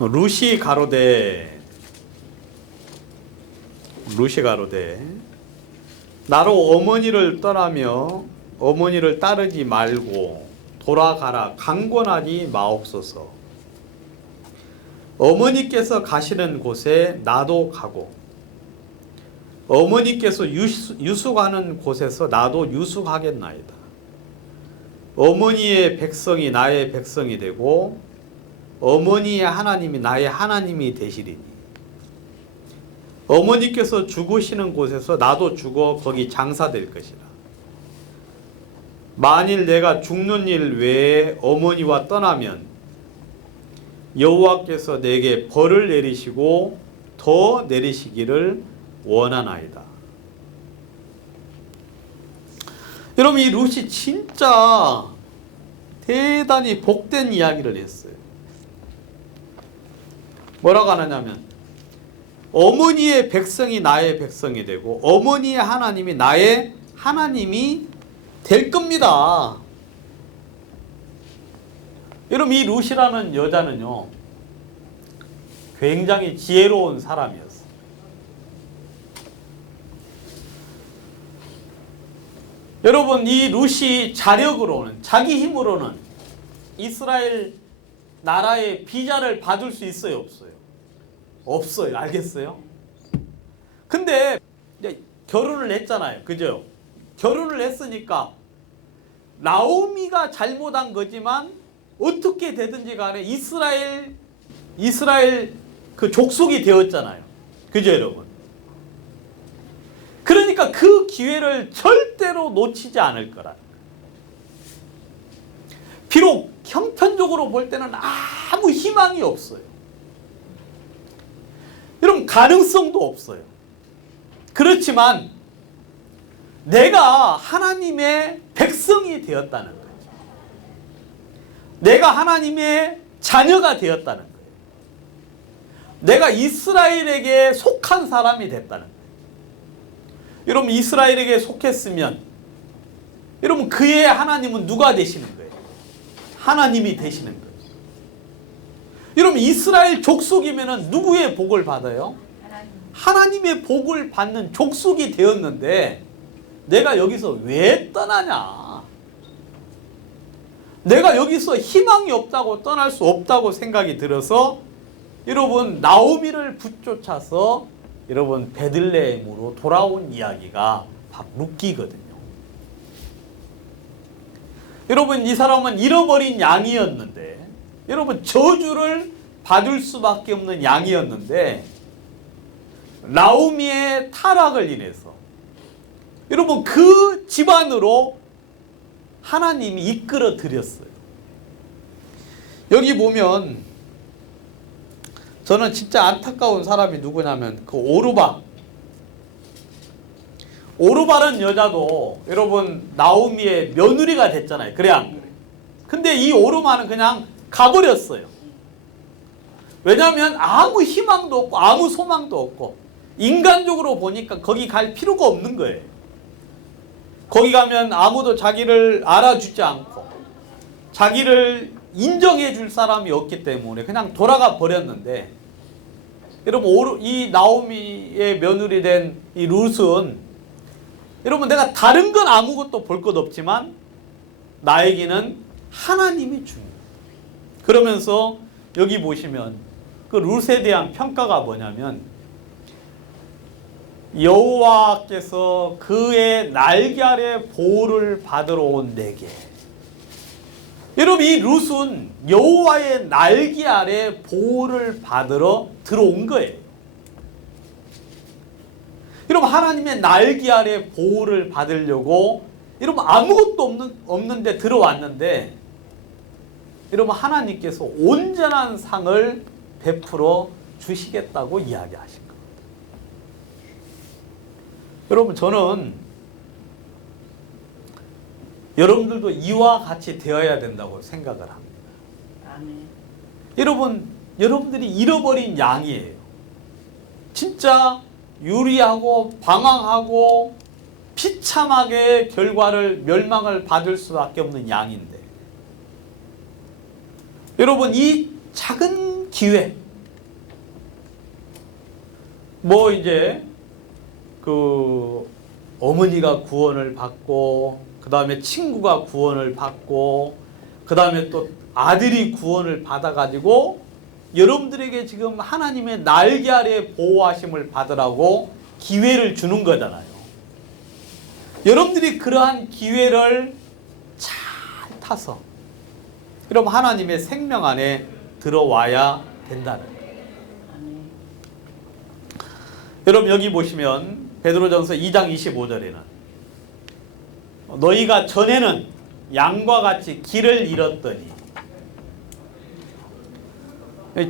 룻이 가로되 나로 어머니를 떠나며 어머니를 따르지 말고 돌아가라 강권하지 마옵소서. 어머니께서 가시는 곳에 나도 가고 어머니께서 유숙하는 곳에서 나도 유숙하겠나이다. 어머니의 백성이 나의 백성이 되고 어머니의 하나님이 나의 하나님이 되시리니 어머니께서 죽으시는 곳에서 나도 죽어 거기 장사될 것이라. 만일 내가 죽는 일 외에 어머니와 떠나면 여호와께서 내게 벌을 내리시고 더 내리시기를 원하나이다. 여러분, 이 룻이 진짜 대단히 복된 이야기를 했어요. 뭐라고 하느냐면 어머니의 백성이 나의 백성이 되고 어머니의 하나님이 나의 하나님이 될 겁니다. 여러분, 이 룻이라는 여자는요 굉장히 지혜로운 사람이었어요. 여러분, 이 룻이 자력으로는 자기 힘으로는 이스라엘 나라의 비자를 받을 수 있어요, 없어요? 없어요. 알겠어요? 근데 이제 결혼을 했잖아요. 그죠? 결혼을 했으니까 나오미가 잘못한 거지만 어떻게 되든지 간에 이스라엘 그 족속이 되었잖아요. 그죠, 여러분? 그러니까 그 기회를 절대로 놓치지 않을 거라. 비록 형편적으로 볼 때는 아무 희망이 없어요. 여러분, 가능성도 없어요. 그렇지만 내가 하나님의 백성이 되었다는 거예요. 내가 하나님의 자녀가 되었다는 거예요. 내가 이스라엘에게 속한 사람이 됐다는 거예요. 여러분, 이스라엘에게 속했으면 여러분 그의 하나님은 누가 되시는 거예요? 하나님이 되시는 거예요. 여러분, 이스라엘 족속이면 누구의 복을 받아요? 하나님의 복을 받는 족속이 되었는데 내가 여기서 왜 떠나냐? 내가 여기서 희망이 없다고 떠날 수 없다고 생각이 들어서 여러분 나오미를 붙쫓아서 여러분 베들레헴으로 돌아온 이야기가 바로 룻기거든요. 여러분, 이 사람은 잃어버린 양이었는데 여러분 저주를 받을 수밖에 없는 양이었는데 나오미의 타락을 인해서 여러분 그 집안으로 하나님이 이끌어 드렸어요. 여기 보면 저는 진짜 안타까운 사람이 누구냐면 그 오르바라는 여자도 여러분 나오미의 며느리가 됐잖아요. 그래 안 그래? 근데 이 오르바는 그냥 가버렸어요. 왜냐하면 아무 희망도 없고 아무 소망도 없고 인간적으로 보니까 거기 갈 필요가 없는 거예요. 거기 가면 아무도 자기를 알아주지 않고 자기를 인정해 줄 사람이 없기 때문에 그냥 돌아가 버렸는데 여러분 이 나오미의 며느리 된 이 룻은 여러분 내가 다른 건 아무것도 볼 것 없지만 나에게는 하나님이 중요해요. 그러면서 여기 보시면 그 룻에 대한 평가가 뭐냐면 여호와께서 그의 날개 아래 보호를 받으러 온 내게. 여러분, 이 룻은 여호와의 날개 아래 보호를 받으러 들어온 거예요. 여러분, 하나님의 날개 아래 보호를 받으려고 여러분 아무것도 없는데 들어왔는데 여러분 하나님께서 온전한 상을 베풀어 주시겠다고 이야기하신 겁니다. 여러분, 저는 여러분들도 이와 같이 되어야 된다고 생각을 합니다. 아멘. 여러분들이 잃어버린 양이에요. 진짜 유리하고 방황하고 비참하게 멸망을 받을 수밖에 없는 양인데, 여러분, 이 작은 기회, 이제 어머니가 구원을 받고, 그 다음에 친구가 구원을 받고, 그 다음에 또 아들이 구원을 받아가지고 여러분들에게 지금 하나님의 날개 아래 보호하심을 받으라고 기회를 주는 거잖아요. 여러분들이 그러한 기회를 잘 타서 그럼 하나님의 생명 안에 들어와야 된다는 거예요. 여러분, 여기 보시면 베드로전서 2장 25절에는 너희가 전에는 양과 같이 길을 잃었더니,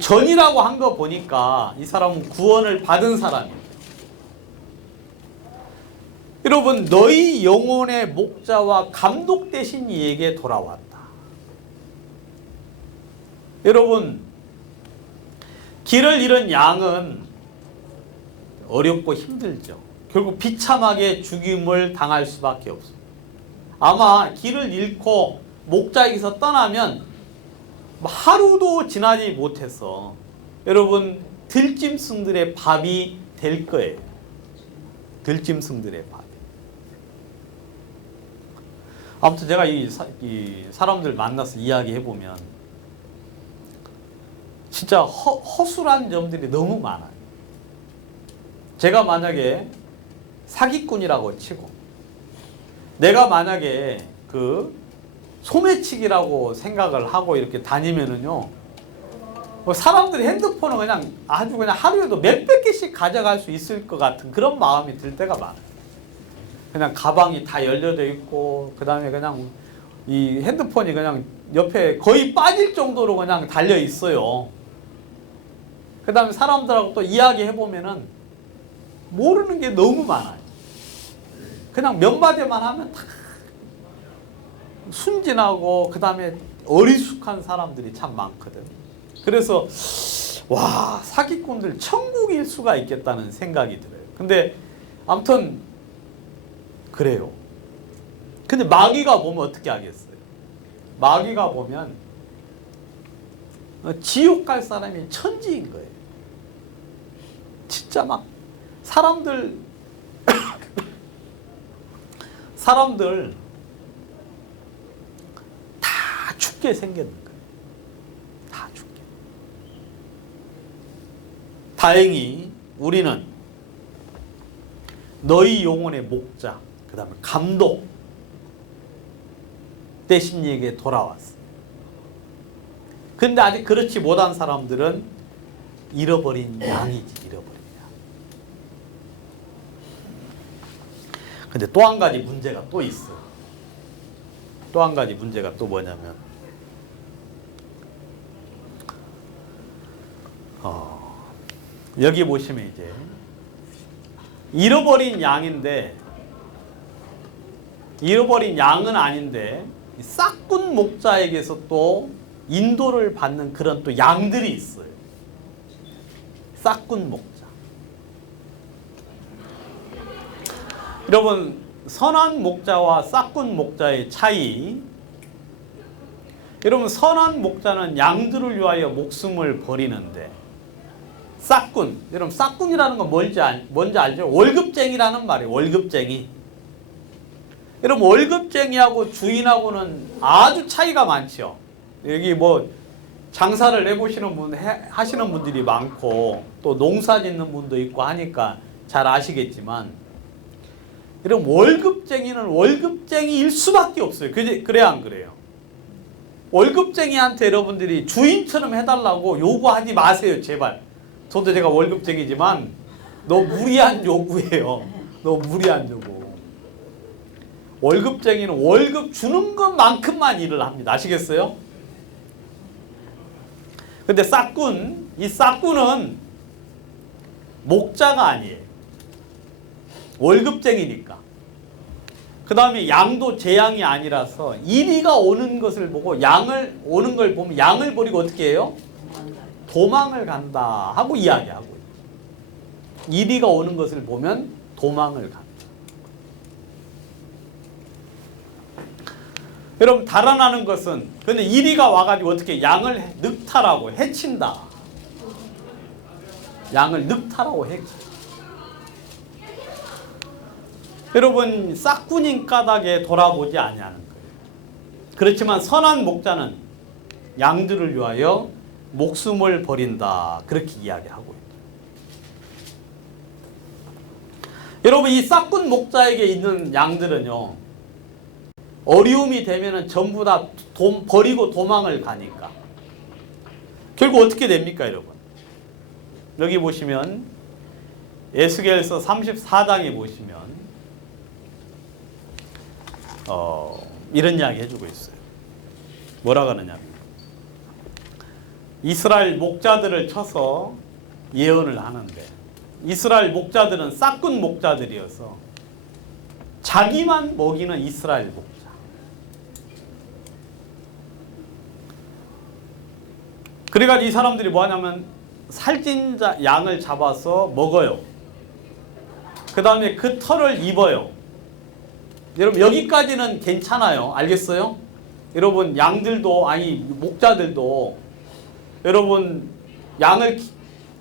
전이라고 한 거 보니까 이 사람은 구원을 받은 사람이에요. 여러분, 너희 영혼의 목자와 감독 되신 이에게 돌아왔다. 여러분, 길을 잃은 양은 어렵고 힘들죠. 결국 비참하게 죽임을 당할 수밖에 없습니다. 아마 길을 잃고 목자에게서 떠나면 하루도 지나지 못해서 여러분 들짐승들의 밥이 될 거예요. 들짐승들의 밥이. 아무튼 제가 이 사람들 만나서 이야기해보면 진짜 허술한 점들이 너무 많아요. 제가 만약에 사기꾼이라고 치고, 내가 만약에 소매치기라고 생각을 하고 이렇게 다니면은요, 사람들이 핸드폰을 그냥 아주 그냥 하루에도 몇백 개씩 가져갈 수 있을 것 같은 그런 마음이 들 때가 많아요. 그냥 가방이 다 열려져 있고, 그 다음에 그냥 이 핸드폰이 그냥 옆에 거의 빠질 정도로 그냥 달려 있어요. 그 다음에 사람들하고 또 이야기해보면은 모르는 게 너무 많아요. 그냥 몇 마디만 하면 다 순진하고 그 다음에 어리숙한 사람들이 참 많거든. 그래서 와, 사기꾼들 천국일 수가 있겠다는 생각이 들어요. 근데 아무튼 그래요. 근데 마귀가 보면 어떻게 하겠어요? 마귀가 보면 지옥 갈 사람이 천지인 거예요. 진짜 막 사람들 다 죽게 생겼는 거예요. 다 죽게. 다행히 우리는 너희 영혼의 목자, 그 다음에 감독 되신 이에게 돌아왔어요. 근데 아직 그렇지 못한 사람들은 잃어버린 양이지, 잃어버린 양. 근데 또 한 가지 문제가 또 있어요. 또 한 가지 문제가 또 뭐냐면, 여기 보시면 이제 잃어버린 양인데, 잃어버린 양은 아닌데 싹군 목자에게서 또 인도를 받는 그런 또 양들이 있어요. 싹군 목자. 여러분, 선한 목자와 싹군 목자의 차이. 여러분, 선한 목자는 양들을 위하여 목숨을 버리는데, 싹군, 여러분 싹군이라는 건 뭔지 알죠? 월급쟁이라는 말이에요. 월급쟁이. 여러분, 월급쟁이하고 주인하고는 아주 차이가 많죠. 여기 장사를 해보시는 하시는 분들이 많고, 또 농사 짓는 분도 있고 하니까 잘 아시겠지만, 여러분, 월급쟁이는 월급쟁이일 수밖에 없어요. 그래야 안 그래요? 월급쟁이한테 여러분들이 주인처럼 해달라고 요구하지 마세요, 제발. 저도 제가 월급쟁이지만 너무 무리한 요구예요. 너무 무리한 요구. 월급쟁이는 월급 주는 것만큼만 일을 합니다. 아시겠어요? 근데 이 싹군은 목자가 아니에요. 월급쟁이니까. 그 다음에 양도 재양이 아니라서 이리가 오는 것을 보고 양을 오는 걸 보면 양을 버리고 어떻게 해요? 도망을 간다 하고 이야기하고 있어요. 이리가 오는 것을 보면 도망을 간다. 여러분 달아나는 것은 근데 이리가 와가지고 어떻게 양을 늑탈하고 해친다. 양을 늑탈하고 해친다. 여러분 싹군인 까닭에 돌아보지 아니하는 거예요. 그렇지만 선한 목자는 양들을 위하여 목숨을 버린다. 그렇게 이야기하고 있다. 여러분 이 싹군 목자에게 있는 양들은요. 어려움이 되면은 전부 다 버리고 도망을 가니까. 결국 어떻게 됩니까, 여러분? 여기 보시면 에스겔서 34장에 보시면 이런 이야기 해주고 있어요. 뭐라고 하느냐? 이스라엘 목자들을 쳐서 예언을 하는데 이스라엘 목자들은 싹군 목자들이어서 자기만 먹이는 이스라엘 목자. 그래가지고 이 사람들이 뭐 하냐면 살찐 양을 잡아서 먹어요. 그 다음에 그 털을 입어요. 여러분 여기까지는 괜찮아요. 알겠어요? 여러분 양들도 아니 목자들도 여러분 양을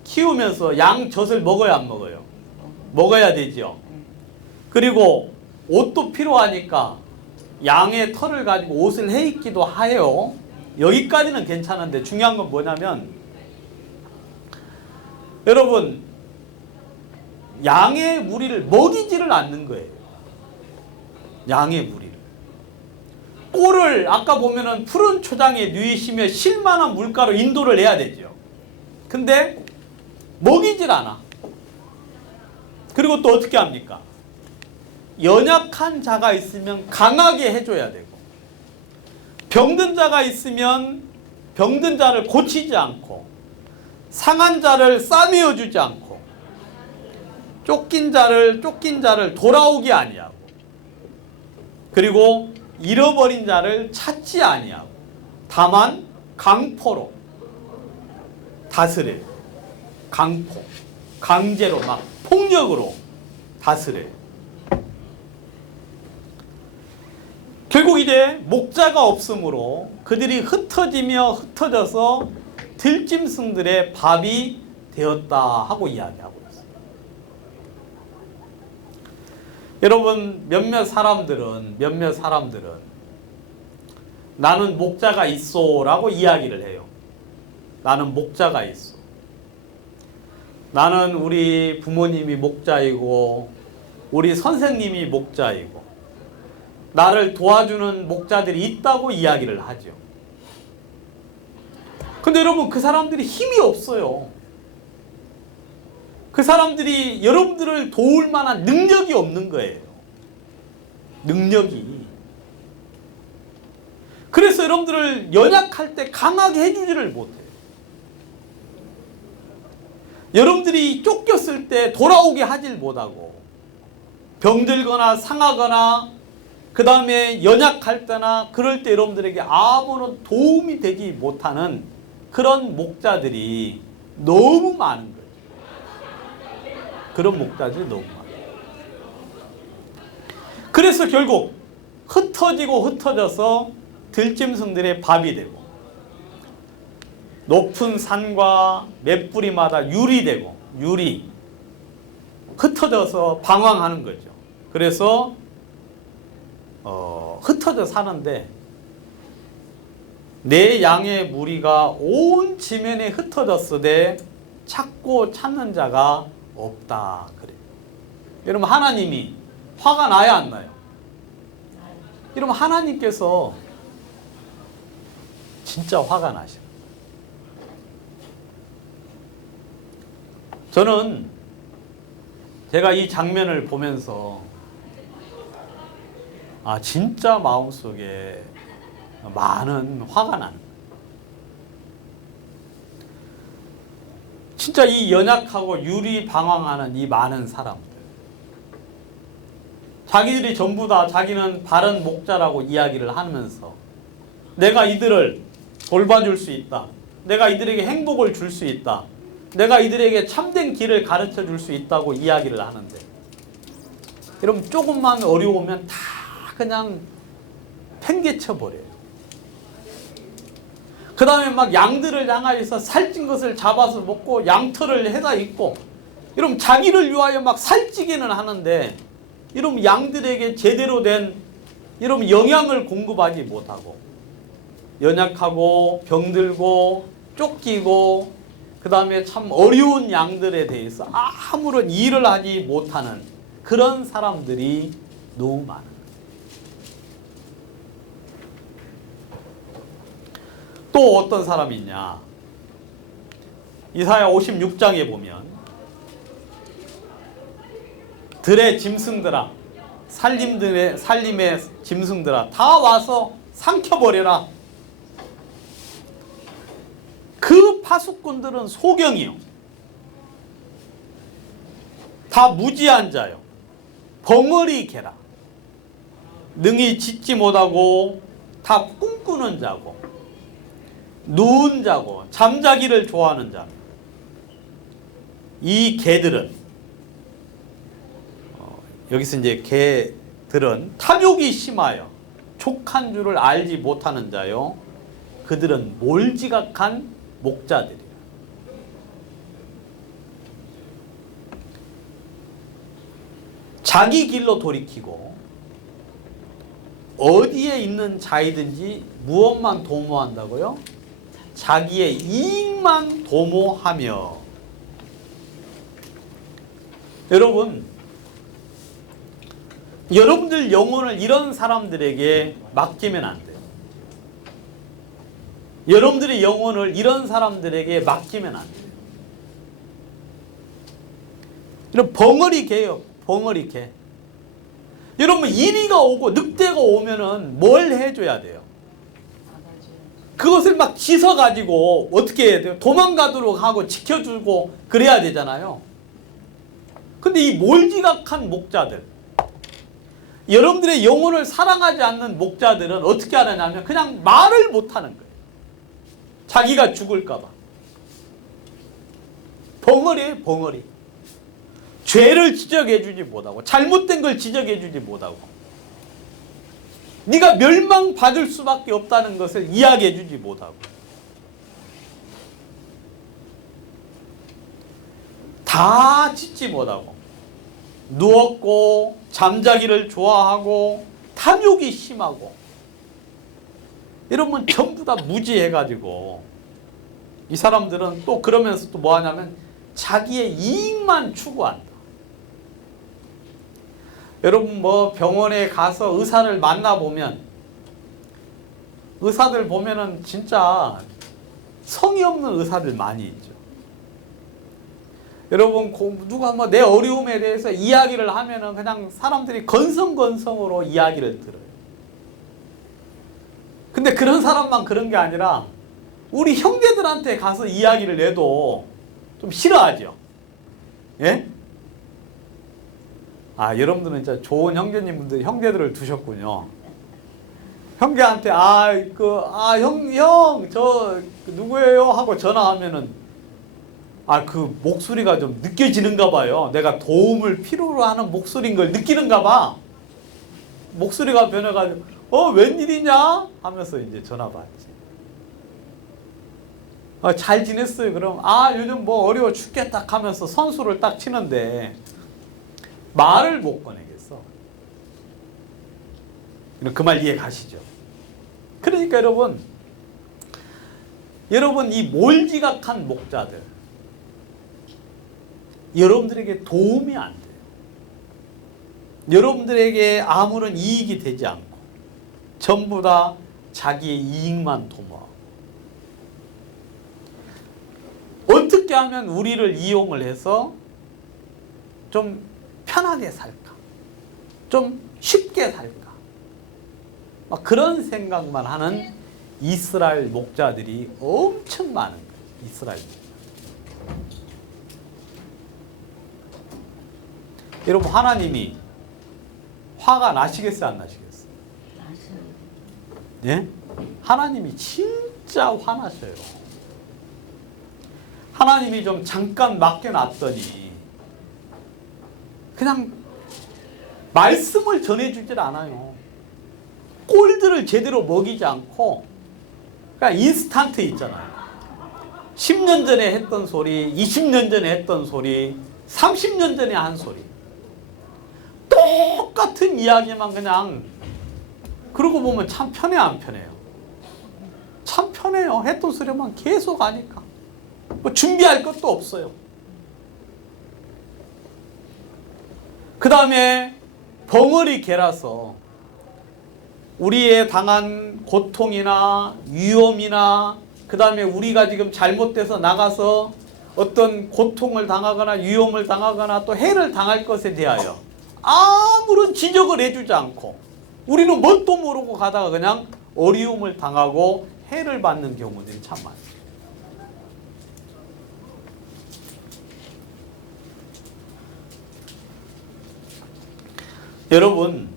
키우면서 양 젖을 먹어야 안 먹어요? 먹어야 되죠. 그리고 옷도 필요하니까 양의 털을 가지고 옷을 해 입기도 해요. 여기까지는 괜찮은데 중요한 건 뭐냐면 여러분 양의 무리를 먹이지를 않는 거예요. 양의 무리를. 꼴을 아까 보면은 푸른 초장에 누이시며 실만한 물가로 인도를 해야 되죠. 근데 먹이질 않아. 그리고 또 어떻게 합니까? 연약한 자가 있으면 강하게 해줘야 되고 병든 자가 있으면 병든 자를 고치지 않고 상한 자를 싸매어 주지 않고 쫓긴 자를 돌아오게 아니하고 그리고 잃어버린 자를 찾지 아니하고 다만 강포로 다스려요. 강포, 강제로 막 폭력으로 다스려요. 결국 이제 목자가 없으므로 그들이 흩어져서 들짐승들의 밥이 되었다 하고 이야기하고 있어요. 여러분 몇몇 사람들은 나는 목자가 있어라고 이야기를 해요. 나는 목자가 있어. 나는 우리 부모님이 목자이고 우리 선생님이 목자이고 나를 도와주는 목자들이 있다고 이야기를 하죠. 근데 여러분 그 사람들이 힘이 없어요. 그 사람들이 여러분들을 도울 만한 능력이 없는 거예요. 능력이. 그래서 여러분들을 연약할 때 강하게 해주지를 못해요. 여러분들이 쫓겼을 때 돌아오게 하질 못하고 병들거나 상하거나 그 다음에 연약할 때나 그럴 때 여러분들에게 아무런 도움이 되지 못하는 그런 목자들이 너무 많은 거예요. 그런 목자들이 너무 많아요. 그래서 결국 흩어져서 들짐승들의 밥이 되고 높은 산과 몇 뿌리마다 유리 되고 흩어져서 방황하는 거죠. 그래서 흩어져 사는데 내 양의 무리가 온 지면에 흩어졌으되 찾고 찾는 자가 없다 그래요. 여러분 하나님이 화가 나요 안 나요? 여러분 하나님께서 진짜 화가 나셔. 저는 제가 이 장면을 보면서 진짜 마음속에 많은 화가 나는 거예요. 진짜 이 연약하고 유리방황하는 이 많은 사람들 자기들이 전부 다 자기는 바른 목자라고 이야기를 하면서 내가 이들을 돌봐줄 수 있다. 내가 이들에게 행복을 줄 수 있다. 내가 이들에게 참된 길을 가르쳐 줄 수 있다고 이야기를 하는데 여러분 조금만 어려우면 다 그냥 팽개쳐 버려요. 그 다음에 막 양들을 향하여서 살찐 것을 잡아서 먹고 양털을 해다 입고 여러분 자기를 위하여 막 살찌기는 하는데 여러분 양들에게 제대로 된 여러분 영양을 공급하지 못하고 연약하고 병들고 쫓기고 그 다음에 참 어려운 양들에 대해서 아무런 일을 하지 못하는 그런 사람들이 너무 많아요. 또 어떤 사람이 있냐? 이사야 56장에 보면 들의 짐승들아 살림의 짐승들아 다 와서 삼켜버려라. 그 파수꾼들은 소경이요. 다 무지한 자요. 벙어리 개라. 능히 짓지 못하고 다 꿈꾸는 자고 누운 자고 잠자기를 좋아하는 자. 이 개들은 여기서 이제 개들은 탐욕이 심하여 족한 줄을 알지 못하는 자요. 그들은 몰지각한 목자들이에요. 자기 길로 돌이키고 어디에 있는 자이든지 무엇만 도모한다고요? 자기의 이익만 도모하며. 여러분들 영혼을 이런 사람들에게 맡기면 안 돼요. 여러분들의 영혼을 이런 사람들에게 맡기면 안 돼요. 이런 벙어리 개요. 벙어리 개. 여러분 이리가 오고 늑대가 오면은 뭘 해줘야 돼요? 그것을 막 짖어가지고 어떻게 해야 돼요? 도망가도록 하고 지켜주고 그래야 되잖아요. 근데 이 몰지각한 목자들, 여러분들의 영혼을 사랑하지 않는 목자들은 어떻게 하느냐면 그냥 말을 못하는 거예요. 자기가 죽을까봐. 벙어리예요, 벙어리. 죄를 지적해주지 못하고 잘못된 걸 지적해주지 못하고 네가 멸망받을 수밖에 없다는 것을 이야기해주지 못하고 다 짓지 못하고 누웠고 잠자기를 좋아하고 탐욕이 심하고 여러분 전부 다 무지해가지고 이 사람들은 또 그러면서 또 뭐 하냐면 자기의 이익만 추구한다. 여러분 뭐 병원에 가서 의사를 만나보면 의사들 보면은 진짜 성의 없는 의사들 많이 있죠. 여러분 누가 뭐 내 어려움에 대해서 이야기를 하면은 그냥 사람들이 건성건성으로 이야기를 들어요. 근데 그런 사람만 그런 게 아니라 우리 형제들한테 가서 이야기를 내도 좀 싫어하죠. 예? 아, 여러분들은 진짜 좋은 형제님분들, 형제들을 두셨군요. 형제한테, 형, 저, 누구예요? 하고 전화하면은, 그 목소리가 좀 느껴지는가 봐요. 내가 도움을 필요로 하는 목소리인 걸 느끼는가 봐. 목소리가 변해가지고, 웬일이냐? 하면서 이제 전화 받지. 잘 지냈어요. 그럼, 요즘 뭐 어려워 죽겠다 하면서 선수를 딱 치는데, 말을 못 꺼내겠어. 그 말 이해 가시죠? 그러니까 여러분 이 몰지각한 목자들 여러분들에게 도움이 안 돼요. 여러분들에게 아무런 이익이 되지 않고 전부 다 자기의 이익만 도모하고 어떻게 하면 우리를 이용을 해서 좀 편하게 살까? 좀 쉽게 살까? 막 그런 생각만 하는 이스라엘 목자들이 엄청 많은 거예요. 이스라엘 목자. 여러분 하나님이 화가 나시겠어요, 안 나시겠어요? 예? 하나님이 진짜 화나셔요. 하나님이 좀 잠깐 맡겨놨더니 그냥 말씀을 전해주질 않아요. 꼴들을 제대로 먹이지 않고 그냥 인스턴트 있잖아요. 10년 전에 했던 소리, 20년 전에 했던 소리, 30년 전에 한 소리. 똑같은 이야기만 그냥 그러고 보면 참 편해요, 안 편해요? 참 편해요. 했던 소리만 계속 하니까. 뭐 준비할 것도 없어요. 그 다음에 벙어리 개라서 우리의 당한 고통이나 위험이나 그 다음에 우리가 지금 잘못돼서 나가서 어떤 고통을 당하거나 위험을 당하거나 또 해를 당할 것에 대하여 아무런 지적을 해주지 않고 우리는 뭣도 모르고 가다가 그냥 어려움을 당하고 해를 받는 경우들이 참 많습니다. 여러분,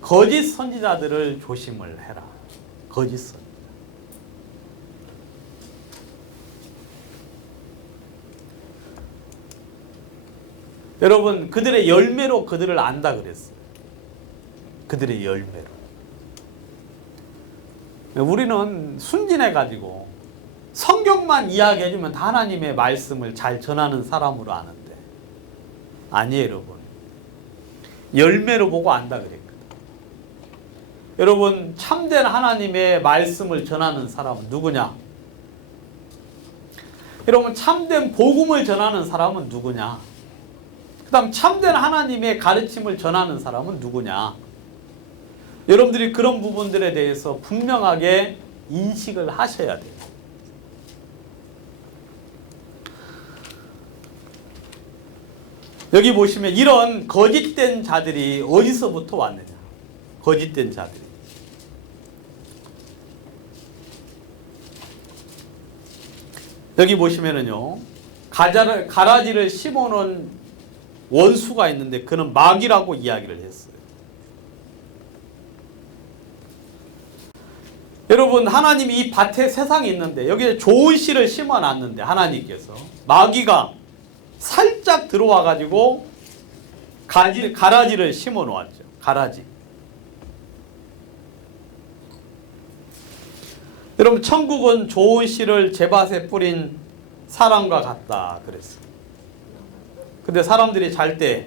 거짓 선지자들을 조심을 해라. 거짓 선지자. 여러분, 그들의 열매로 그들을 안다 그랬어요. 그들의 열매로. 우리는 순진해가지고 성경만 이야기해주면 하나님의 말씀을 잘 전하는 사람으로 아는데 아니에요, 여러분. 열매로 보고 안다 그랬거든. 여러분, 참된 하나님의 말씀을 전하는 사람은 누구냐? 여러분, 참된 복음을 전하는 사람은 누구냐? 그 다음 참된 하나님의 가르침을 전하는 사람은 누구냐? 여러분들이 그런 부분들에 대해서 분명하게 인식을 하셔야 돼요. 여기 보시면 이런 거짓된 자들이 어디서부터 왔느냐? 거짓된 자들이. 여기 보시면은요, 가라지를 심어놓은 원수가 있는데 그는 마귀라고 이야기를 했어요. 여러분, 하나님이 이 밭에 세상이 있는데 여기에 좋은 씨를 심어놨는데 하나님께서 마귀가 살짝 들어와 가지고 가라지를 심어 놓았죠. 가라지. 여러분, 천국은 좋은 씨를 제 밭에 뿌린 사람과 같다 그랬어요. 근데 사람들이 잘 때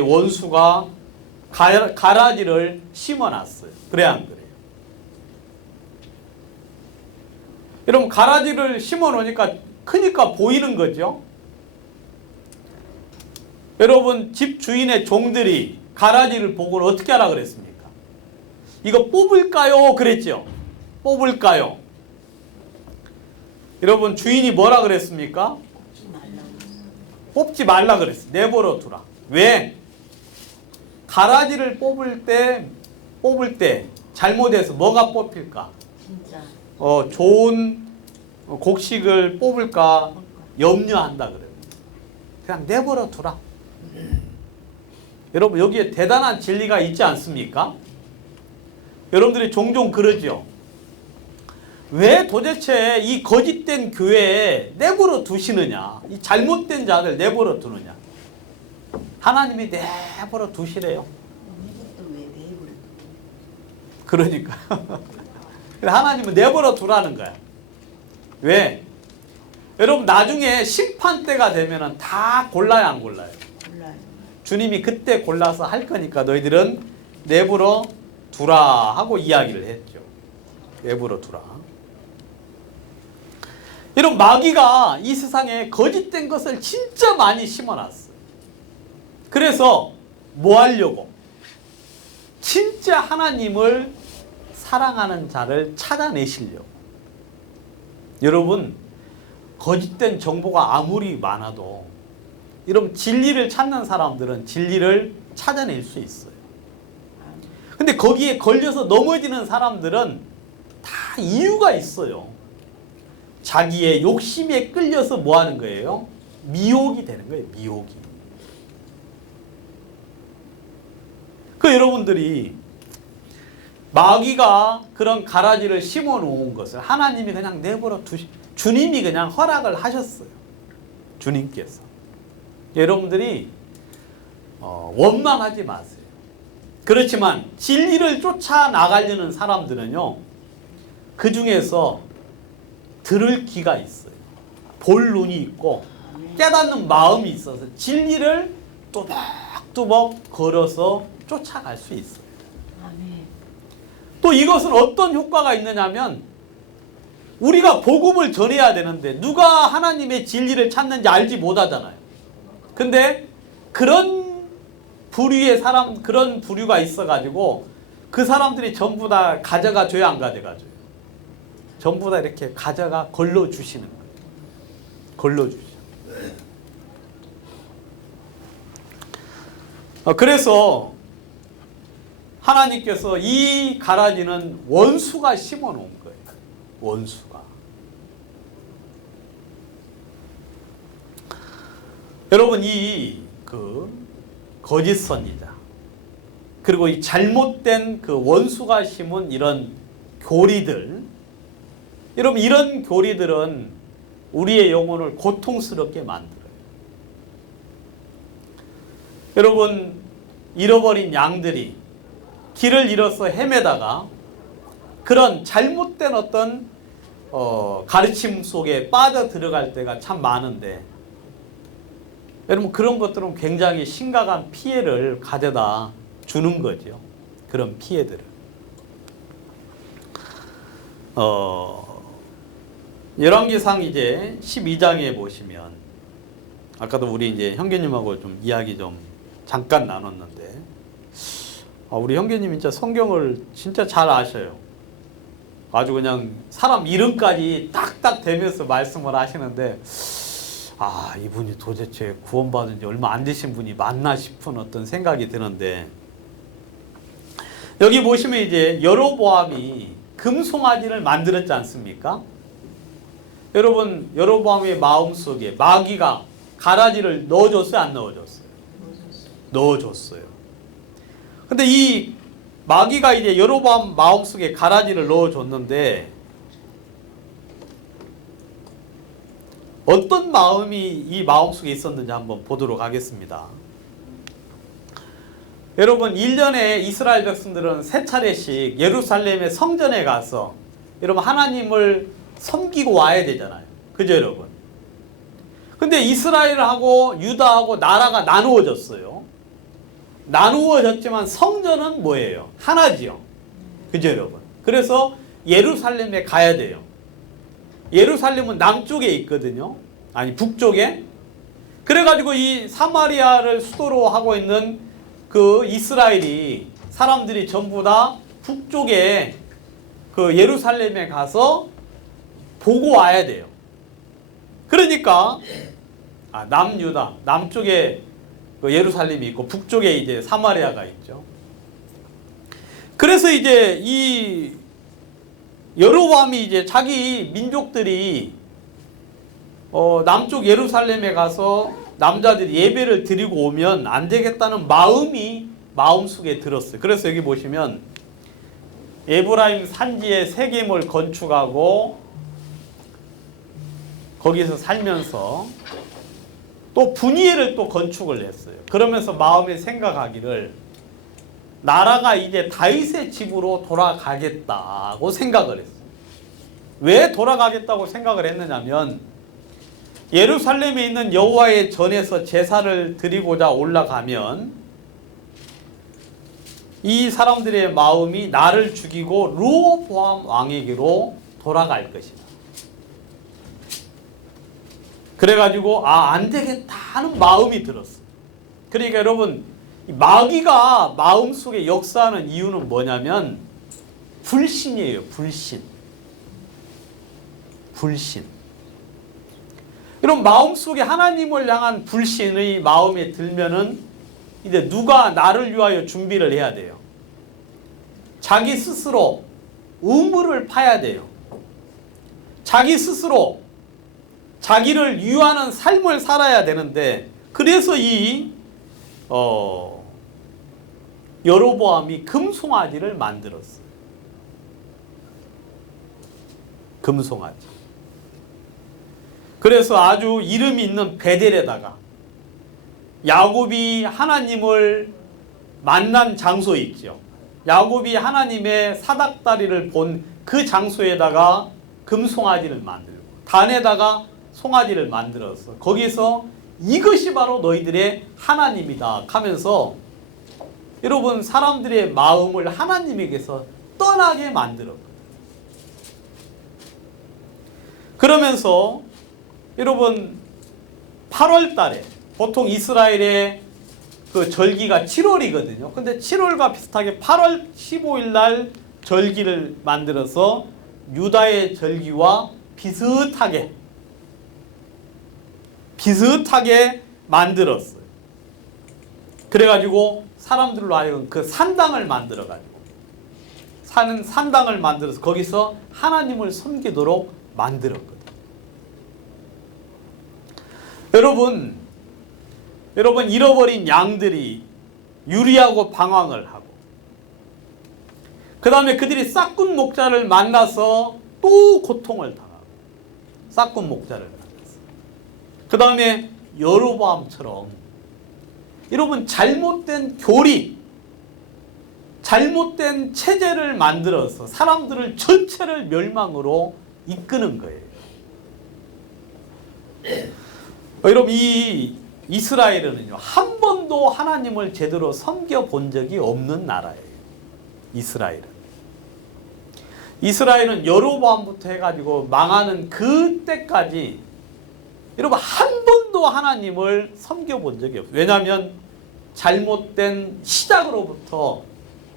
원수가 가라지를 심어 놨어요. 그래 안 그래요? 여러분, 가라지를 심어 놓으니까 크니까 보이는 거죠. 여러분, 집 주인의 종들이 가라지를 보고 어떻게 하라 그랬습니까? 이거 뽑을까요? 그랬죠. 뽑을까요? 여러분, 주인이 뭐라 그랬습니까? 뽑지 말라 그랬어요. 내버려 두라. 왜? 가라지를 뽑을 때 잘못해서 뭐가 뽑힐까? 진짜. 좋은 곡식을 뽑을까 염려한다 그래요. 그냥 내버려 두라. 여러분, 여기에 대단한 진리가 있지 않습니까? 여러분들이 종종 그러죠. 왜 도대체 이 거짓된 교회에 내버려 두시느냐? 이 잘못된 자들 내버려 두느냐? 하나님이 내버려 두시래요. 이것도 왜 내버려? 그러니까 하나님은 내버려 두라는 거야. 왜? 여러분, 나중에 심판 때가 되면은 다 골라요, 안 골라요? 몰라요. 주님이 그때 골라서 할 거니까 너희들은 내버려 두라 하고 이야기를 했죠. 내버려 두라. 여러분, 마귀가 이 세상에 거짓된 것을 진짜 많이 심어놨어요. 그래서 뭐 하려고? 진짜 하나님을 사랑하는 자를 찾아내시려고. 여러분, 거짓된 정보가 아무리 많아도 여러분, 진리를 찾는 사람들은 진리를 찾아낼 수 있어요. 근데 거기에 걸려서 넘어지는 사람들은 다 이유가 있어요. 자기의 욕심에 끌려서 뭐 하는 거예요? 미혹이 되는 거예요. 미혹이. 그 여러분들이 마귀가 그런 가라지를 심어 놓은 것을 하나님이 그냥 내버려 주님이 그냥 허락을 하셨어요. 주님께서. 여러분들이 원망하지 마세요. 그렇지만 진리를 쫓아 나가려는 사람들은요, 그 중에서 들을 귀가 있어요. 볼 눈이 있고 깨닫는 마음이 있어서 진리를 또박또박 걸어서 쫓아갈 수 있어요. 아멘. 또 이것은 어떤 효과가 있느냐면, 우리가 복음을 전해야 되는데 누가 하나님의 진리를 찾는지 알지 못하잖아요. 근데 그런 부류의 사람, 그런 부류가 있어가지고 그 사람들이 전부 다 가져가 줘야 안 가져가줘요. 전부 다 이렇게 가져가 걸러주시는 거예요. 걸러주죠. 그래서 하나님께서 이 가라지는 원수가 심어 놓은 거예요. 원수가. 여러분, 이 거짓 선지자, 그리고 이 잘못된 그 원수가 심은 이런 교리들, 여러분, 이런 교리들은 우리의 영혼을 고통스럽게 만들어요. 여러분, 잃어버린 양들이 길을 잃어서 헤매다가 그런 잘못된 어떤 가르침 속에 빠져 들어갈 때가 참 많은데, 여러분, 그런 것들은 굉장히 심각한 피해를 가져다 주는 거죠. 그런 피해들을. 열왕기상 이제 12장에 보시면, 아까도 우리 이제 형제님하고 좀 이야기 좀 잠깐 나눴는데, 우리 형제님이 진짜 성경을 진짜 잘 아셔요. 아주 그냥 사람 이름까지 딱딱 대면서 말씀을 하시는데, 이분이 도대체 구원받은 지 얼마 안 되신 분이 맞나 싶은 어떤 생각이 드는데, 여기 보시면 이제 여로보암이 금송아지를 만들었지 않습니까? 여러분, 여로보암의 마음속에 마귀가 가라지를 넣어줬어요, 안 넣어줬어요? 넣어줬어요. 근데 이 마귀가 이제 여로보암 마음속에 가라지를 넣어줬는데, 어떤 마음이 이 마음속에 있었는지 한번 보도록 하겠습니다. 여러분, 1년에 이스라엘 백성들은 세 차례씩 예루살렘의 성전에 가서 여러분 하나님을 섬기고 와야 되잖아요. 그죠, 여러분? 근데 이스라엘하고 유다하고 나라가 나누어졌어요. 나누어졌지만 성전은 뭐예요? 하나지요. 그죠, 여러분? 그래서 예루살렘에 가야 돼요. 예루살렘은 남쪽에 있거든요. 아니, 북쪽에. 그래가지고 이 사마리아를 수도로 하고 있는 그 이스라엘이 사람들이 전부 다 북쪽에 그 예루살렘에 가서 보고 와야 돼요. 그러니까 남유다, 남쪽에 그 예루살렘이 있고 북쪽에 이제 사마리아가 있죠. 그래서 이제 이 여로보암이 이제 자기 민족들이 남쪽 예루살렘에 가서 남자들이 예배를 드리고 오면 안 되겠다는 마음이 마음속에 들었어요. 그래서 여기 보시면 에브라임 산지에 세겜을 건축하고 거기서 살면서 또 분이엘을 또 건축을 했어요. 그러면서 마음에 생각하기를 나라가 이제 다윗의 집으로 돌아가겠다고 생각을 했어요. 왜 돌아가겠다고 생각을 했느냐면, 예루살렘에 있는 여호와의 전에서 제사를 드리고자 올라가면 이 사람들의 마음이 나를 죽이고 르호보암 왕에게로 돌아갈 것이다. 그래가지고 안 되겠다 하는 마음이 들었어요. 그러니까 여러분, 마귀가 마음속에 역사하는 이유는 뭐냐면 불신이에요. 불신. 이런 마음속에 하나님을 향한 불신의 마음에 들면은 이제 누가 나를 위하여 준비를 해야 돼요. 자기 스스로 우물을 파야 돼요. 자기 스스로 자기를 위하는 삶을 살아야 되는데, 그래서 이 여로보암이 금송아지를 만들었어요. 금송아지. 그래서 아주 이름 있는 베델에다가 야곱이 하나님을 만난 장소 있죠. 야곱이 하나님의 사닥다리를 본 그 장소에다가 금송아지를 만들고 단에다가 송아지를 만들어서 거기서 이것이 바로 너희들의 하나님이다 하면서 여러분 사람들의 마음을 하나님에게서 떠나게 만들었거든요. 그러면서 여러분 8월 달에 보통 이스라엘의 그 절기가 7월이거든요. 근데 7월과 비슷하게 8월 15일 날 절기를 만들어서 유다의 절기와 비슷하게 만들었어요. 그래가지고 사람들로 하여금 그 산당을 만들어가지고 산당을 만들어서 거기서 하나님을 섬기도록 만들었거든요. 여러분 잃어버린 양들이 유리하고 방황을 하고 그 다음에 그들이 싹군 목자를 만나서 또 고통을 당하고 싹군 목자를 만났어요. 그 다음에 여로보암처럼 여러분 잘못된 교리 잘못된 체제를 만들어서 사람들을 전체를 멸망으로 이끄는 거예요. 여러분 이 이스라엘은요 한 번도 하나님을 제대로 섬겨본 적이 없는 나라예요. 이스라엘은 여로보암부터 해가지고 망하는 그때까지 여러분 한 번도 하나님을 섬겨본 적이 없어요. 왜냐하면 잘못된 시작으로부터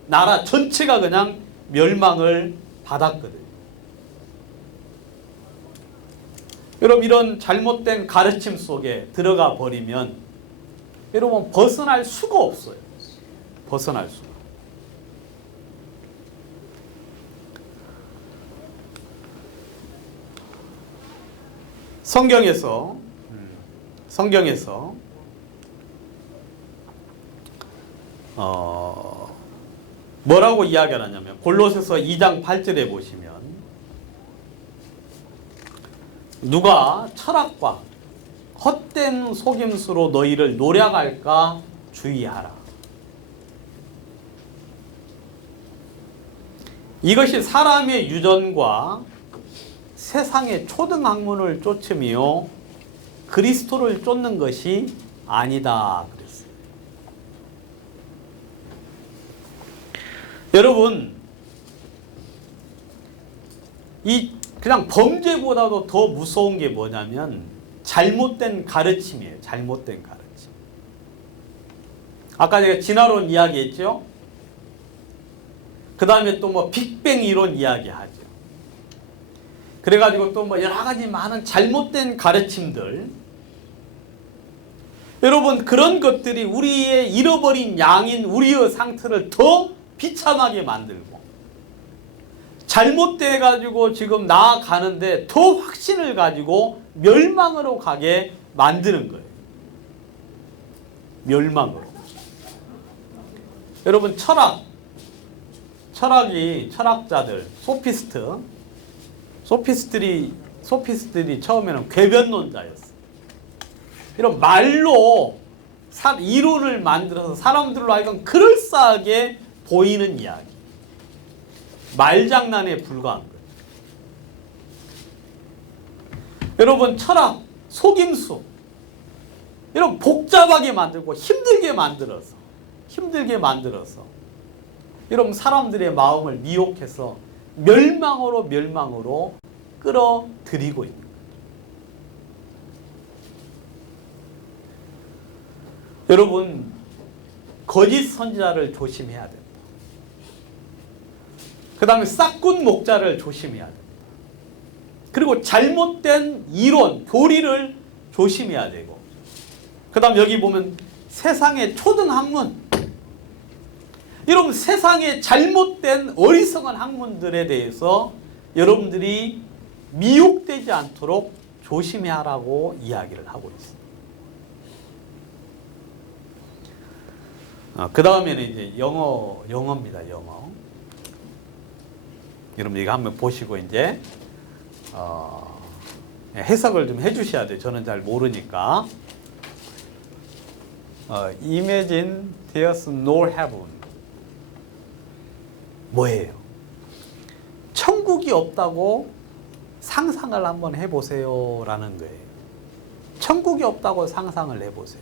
나라 전체가 그냥 멸망을 받았거든요. 여러분 이런 잘못된 가르침 속에 들어가 버리면 여러분 벗어날 수가 없어요. 벗어날 수가. 성경에서 뭐라고 이야기하냐면 골로새서 2장 8절에 보시면 누가 철학과 헛된 속임수로 너희를 노략할까 주의하라. 이것이 사람의 유전과 세상의 초등학문을 쫓으며 그리스도를 쫓는 것이 아니다 그랬어요. 여러분 이 그냥 범죄보다도 더 무서운 게 뭐냐면 잘못된 가르침이에요. 잘못된 가르침. 아까 제가 진화론 이야기했죠. 그 다음에 또 뭐 빅뱅 이론 이야기하죠. 그래가지고 또 뭐 여러 가지 많은 잘못된 가르침들. 여러분 그런 것들이 우리의 잃어버린 양인 우리의 상태를 더 비참하게 만들고 잘못돼가지고 지금 나아가는데 더 확신을 가지고 멸망으로 가게 만드는 거예요. 멸망으로. 여러분 철학자들 소피스트들이 처음에는 궤변론자였어요. 이런 말로 이론을 만들어서 사람들로 하여금 그럴싸하게 보이는 이야기. 말장난에 불과한 거예요. 여러분 철학, 속임수 이런 복잡하게 만들고 힘들게 만들어서 여러분 사람들의 마음을 미혹해서 멸망으로 끌어들이고 있는 거예요. 여러분 거짓 선지자를 조심해야 됩니다. 그 다음에 싹군 목자를 조심해야 됩니다. 그리고 잘못된 이론, 교리를 조심해야 되고 그 다음 여기 보면 세상의 초등학문 여러분 세상의 잘못된 어리석은 학문들에 대해서 여러분들이 미혹되지 않도록 조심해야 하라고 이야기를 하고 있습니다. 그 다음에는 이제 영어입니다. 영어. 여러분 이거 한번 보시고 이제 해석을 좀 해주셔야 돼요. 저는 잘 모르니까. Imagine there's no heaven. 뭐예요? 천국이 없다고 상상을 한번 해보세요 라는 거예요. 천국이 없다고 상상을 해보세요.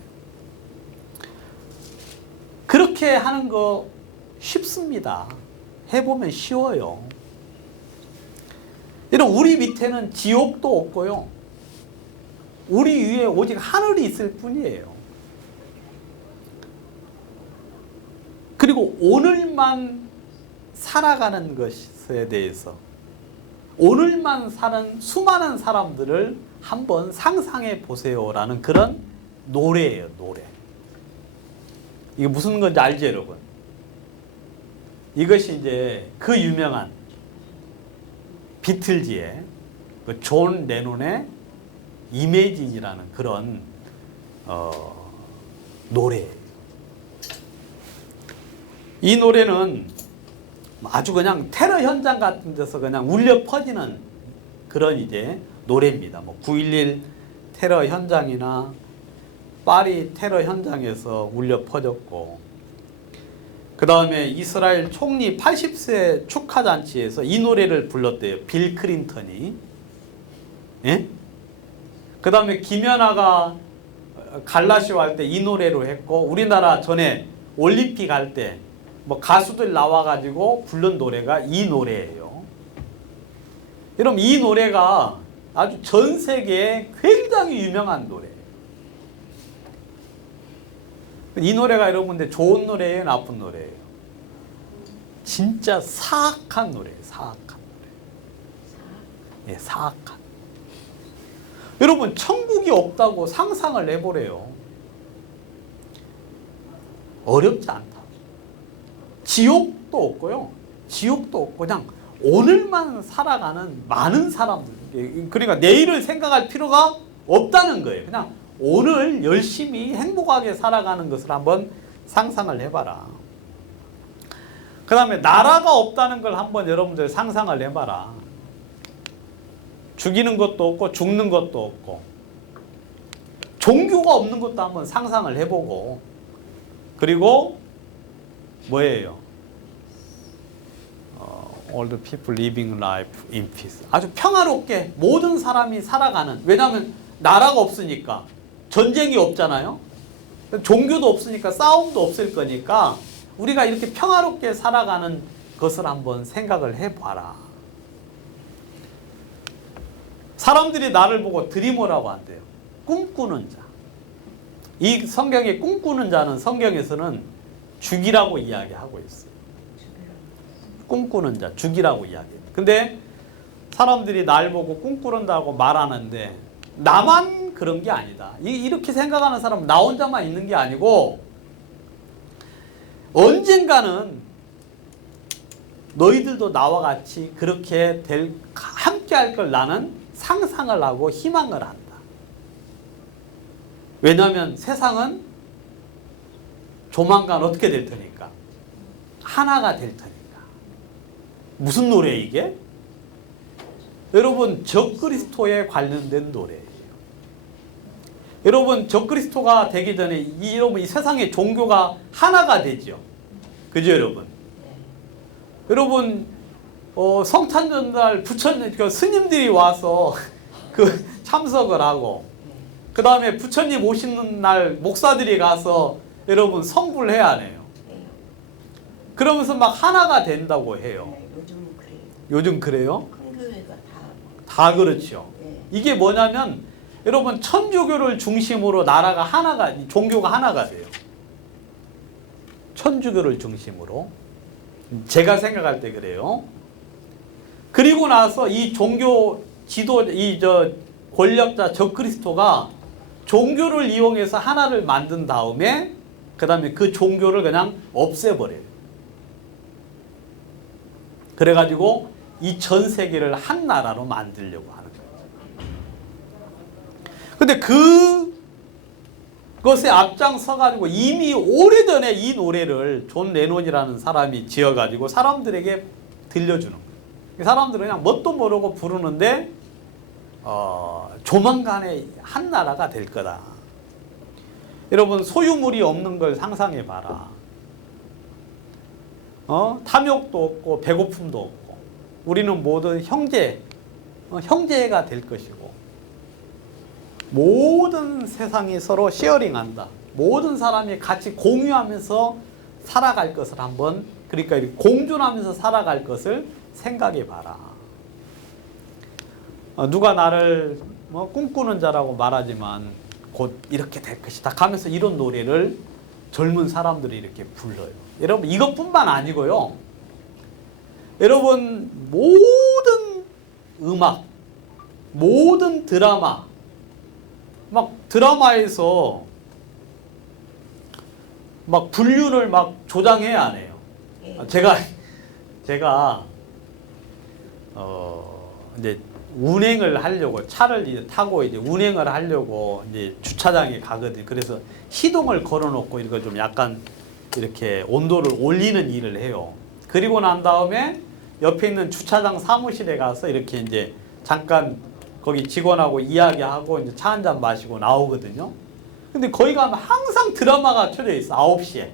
그렇게 하는 거 쉽습니다. 해보면 쉬워요. 이런 우리 밑에는 지옥도 없고요. 우리 위에 오직 하늘이 있을 뿐이에요. 그리고 오늘만 살아가는 것에 대해서 오늘만 사는 수많은 사람들을 한번 상상해 보세요라는 그런 노래예요. 노래. 이게 무슨 건지 알죠, 여러분? 이것이 이제 그 유명한 비틀즈의 그 존 레논의 이매진이라는 그런 노래예요. 이 노래는 아주 그냥 테러 현장 같은 데서 그냥 울려 퍼지는 그런 이제 노래입니다. 뭐 9.11 테러 현장이나 파리 테러 현장에서 울려 퍼졌고, 그 다음에 이스라엘 총리 80세 축하잔치에서 이 노래를 불렀대요. 빌 클린턴이. 예? 그 다음에 김연아가 갈라쇼 할 때 이 노래로 했고, 우리나라 전에 올림픽 할 때 뭐 가수들 나와가지고 부른 노래가 이 노래예요. 여러분 이 노래가 아주 전 세계에 굉장히 유명한 노래예요. 이 노래가 여러분들 좋은 노래예요, 나쁜 노래예요? 진짜 사악한 노래예요. 사악한 노래. 예, 사악한. 여러분 천국이 없다고 상상을 해보래요. 어렵지 않다. 지옥도 없고요. 지옥도 없고 그냥 오늘만 살아가는 많은 사람들. 그러니까 내일을 생각할 필요가 없다는 거예요. 그냥 오늘 열심히 행복하게 살아가는 것을 한번 상상을 해봐라. 그 다음에 나라가 없다는 걸 한번 여러분들 상상을 해봐라. 죽이는 것도 없고 죽는 것도 없고 종교가 없는 것도 한번 상상을 해보고, 그리고 뭐예요? All the people living life in peace. 아주 평화롭게 모든 사람이 살아가는. 왜냐하면 나라가 없으니까 전쟁이 없잖아요. 종교도 없으니까 싸움도 없을 거니까 우리가 이렇게 평화롭게 살아가는 것을 한번 생각을 해봐라. 사람들이 나를 보고 드리머라고 한대요. 꿈꾸는 자. 이 성경에 꿈꾸는 자는 성경에서는 죽이라고 이야기하고 있어요. 꿈꾸는 자, 죽이라고 이야기해요. 근데 사람들이 날 보고 꿈꾸는다고 말하는데 나만 그런 게 아니다. 이렇게 생각하는 사람은 나 혼자만 있는 게 아니고 언젠가는 너희들도 나와 같이 그렇게 함께 할 걸 나는 상상을 하고 희망을 한다. 왜냐하면 세상은 조만간 어떻게 될 테니까? 하나가 될 테니까. 무슨 노래예요 이게? 여러분 적그리스도에 관련된 노래예요. 여러분 적그리스도가 되기 전에 여러분 이 세상의 종교가 하나가 되죠. 그죠 여러분? 여러분 성탄절날 부처님 그 스님들이 와서 그 참석을 하고, 그 다음에 부처님 오시는 날 목사들이 가서 여러분 성불 해야 해요. 그러면서 막 하나가 된다고 해요. 요즘은 그래요. 요즘 그래요? 큰 교회가 다 그렇죠. 네. 이게 뭐냐면 여러분 천주교를 중심으로 나라가 하나가, 종교가 하나가 돼요. 천주교를 중심으로. 제가 생각할 때 그래요. 그리고 나서 이 종교 지도, 권력자 적그리스도가 종교를 이용해서 하나를 만든 다음에 그 다음에 그 종교를 그냥 없애버려요. 그래가지고 이 전 세계를 한 나라로 만들려고 하는 거예요. 근데 그 그것에 앞장서가지고 이미 오래전에 이 노래를 존 레논이라는 사람이 지어가지고 사람들에게 들려주는 거예요. 사람들은 그냥 뭣도 모르고 부르는데 조만간에 한 나라가 될 거다. 여러분 소유물이 없는 걸 상상해 봐라. 탐욕도 없고 배고픔도 없고 우리는 모든 형제가 될 것이고 모든 세상이 서로 쉐어링한다. 모든 사람이 같이 공유하면서 살아갈 것을 한번 그러니까 공존하면서 살아갈 것을 생각해 봐라. 누가 나를 꿈꾸는 자라고 말하지만 곧 이렇게 될 것이다 하면서 이런 노래를 젊은 사람들이 이렇게 불러요. 여러분 이것뿐만 아니고요. 여러분 모든 음악, 모든 드라마 막 드라마에서 막 분류를 막 조장해야 하네요. 제가 이제 운행을 하려고 차를 이제 타고 이제 운행을 하려고 이제 주차장에 가거든요. 그래서 시동을 걸어놓고 이거 좀 약간 이렇게 온도를 올리는 일을 해요. 그리고 난 다음에 옆에 있는 주차장 사무실에 가서 이렇게 이제 잠깐 거기 직원하고 이야기하고 이제 차 한 잔 마시고 나오거든요. 근데 거기 가면 항상 드라마가 켜져 있어. 9시에.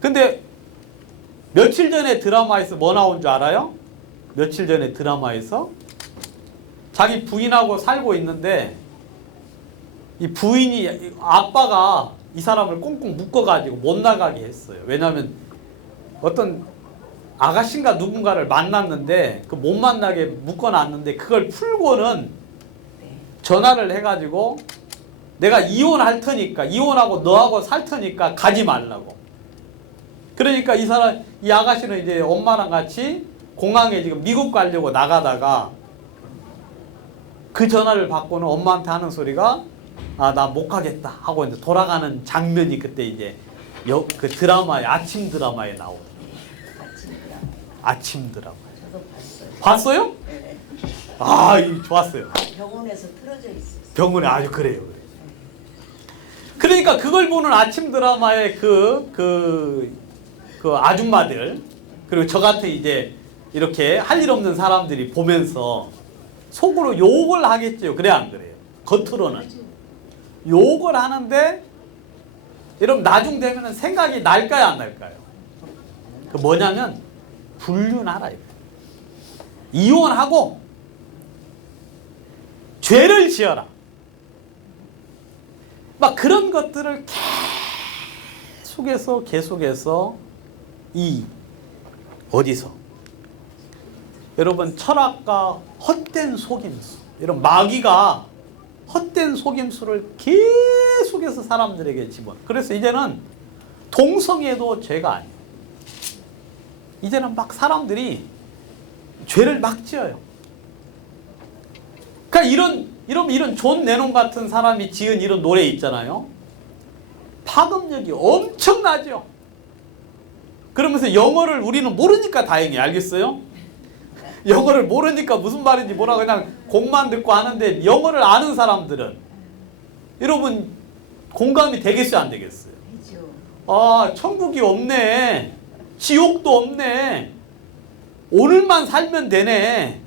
근데 며칠 전에 드라마에서 뭐 나온 줄 알아요? 며칠 전에 드라마에서 자기 부인하고 살고 있는데 이 부인이 아빠가 이 사람을 꽁꽁 묶어가지고 못 나가게 했어요. 왜냐하면 어떤 아가씨인가 누군가를 만났는데 그 못 만나게 묶어놨는데 그걸 풀고는 전화를 해가지고 내가 이혼할 테니까 이혼하고 너하고 살 테니까 가지 말라고. 그러니까 이 아가씨는 이제 엄마랑 같이 공항에 지금 미국 가려고 나가다가 그 전화를 받고는 엄마한테 하는 소리가 나 못 가겠다 하고 이제 돌아가는 장면이 그때 이제 그 드라마에 아침 드라마에 나오는 아침 드라마. 저도 봤어요. 봤어요? 네. 이거 좋았어요. 병원에서 틀어져 있었어요. 병원에 아주 그래요. 그러니까 그걸 보는 아침 드라마의 그 아줌마들 그리고 저 같은 이제 이렇게 할 일 없는 사람들이 보면서 속으로 욕을 하겠죠. 그래 안 그래요? 겉으로는 욕을 하는데 여러분 나중 되면 생각이 날까요 안 날까요? 그 뭐냐면 불륜하라 이거. 이혼하고 죄를 지어라. 막 그런 것들을 계속해서 어디서 여러분 철학과 헛된 속임수 이런 마귀가 헛된 속임수를 계속해서 사람들에게 집어넣어. 그래서 이제는 동성애도 죄가 아니에요. 이제는 막 사람들이 죄를 막 지어요. 그러니까 이런 존 레논 같은 사람이 지은 이런 노래 있잖아요. 파급력이 엄청나죠. 그러면서 영어를 우리는 모르니까 다행히 알겠어요? 영어를 모르니까 무슨 말인지 뭐라 그냥 곡만 듣고 하는데 영어를 아는 사람들은 여러분 공감이 되겠어요 안 되겠어요? 천국이 없네. 지옥도 없네. 오늘만 살면 되네.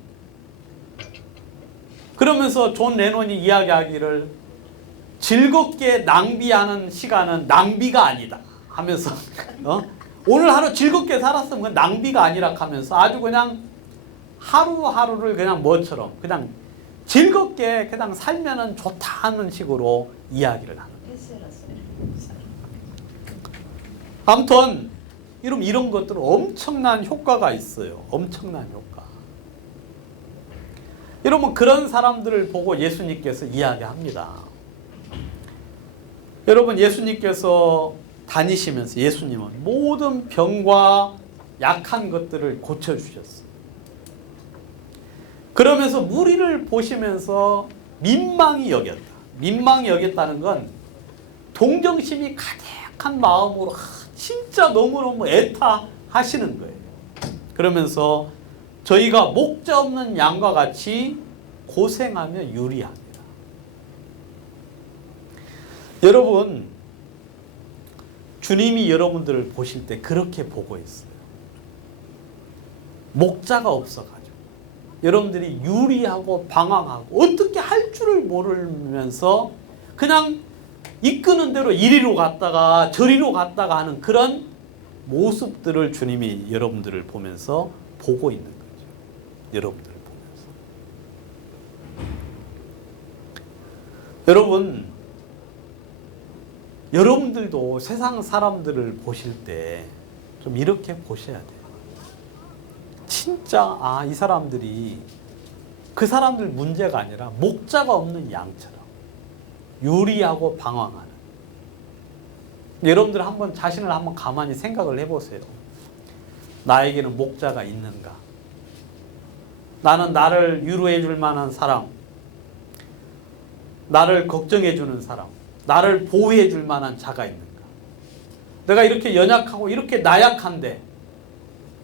그러면서 존 레논이 이야기하기를 즐겁게 낭비하는 시간은 낭비가 아니다 하면서 오늘 하루 즐겁게 살았으면 그건 낭비가 아니라 하면서 아주 그냥 하루하루를 그냥 뭐처럼 그냥 즐겁게 그냥 살면은 좋다 하는 식으로 이야기를 하는 거예요. 아무튼 이런 것들은 엄청난 효과가 있어요. 엄청난 효과. 여러분 그런 사람들을 보고 예수님께서 이야기합니다. 여러분 예수님께서 다니시면서 예수님은 모든 병과 약한 것들을 고쳐주셨어요. 그러면서 무리를 보시면서 민망히 여겼다. 민망히 여겼다는 건 동정심이 가득한 마음으로 진짜 너무너무 애타하시는 거예요. 그러면서 저희가 목자 없는 양과 같이 고생하며 유리합니다. 여러분, 주님이 여러분들을 보실 때 그렇게 보고 있어요. 목자가 없어가지고 여러분들이 유리하고 방황하고 어떻게 할 줄을 모르면서 그냥 이끄는 대로 이리로 갔다가 저리로 갔다가 하는 그런 모습들을 주님이 여러분들을 보면서 보고 있는 거죠. 여러분들을 보면서. 여러분, 여러분들도 세상 사람들을 보실 때 좀 이렇게 보셔야 돼요. 진짜 이 사람들이 그 사람들 문제가 아니라 목자가 없는 양처럼 유리하고 방황하는. 여러분들 한번 자신을 한번 가만히 생각을 해보세요. 나에게는 목자가 있는가? 나는 나를 위로해 줄 만한 사람, 나를 걱정해 주는 사람, 나를 보호해 줄 만한 자가 있는가? 내가 이렇게 연약하고 이렇게 나약한데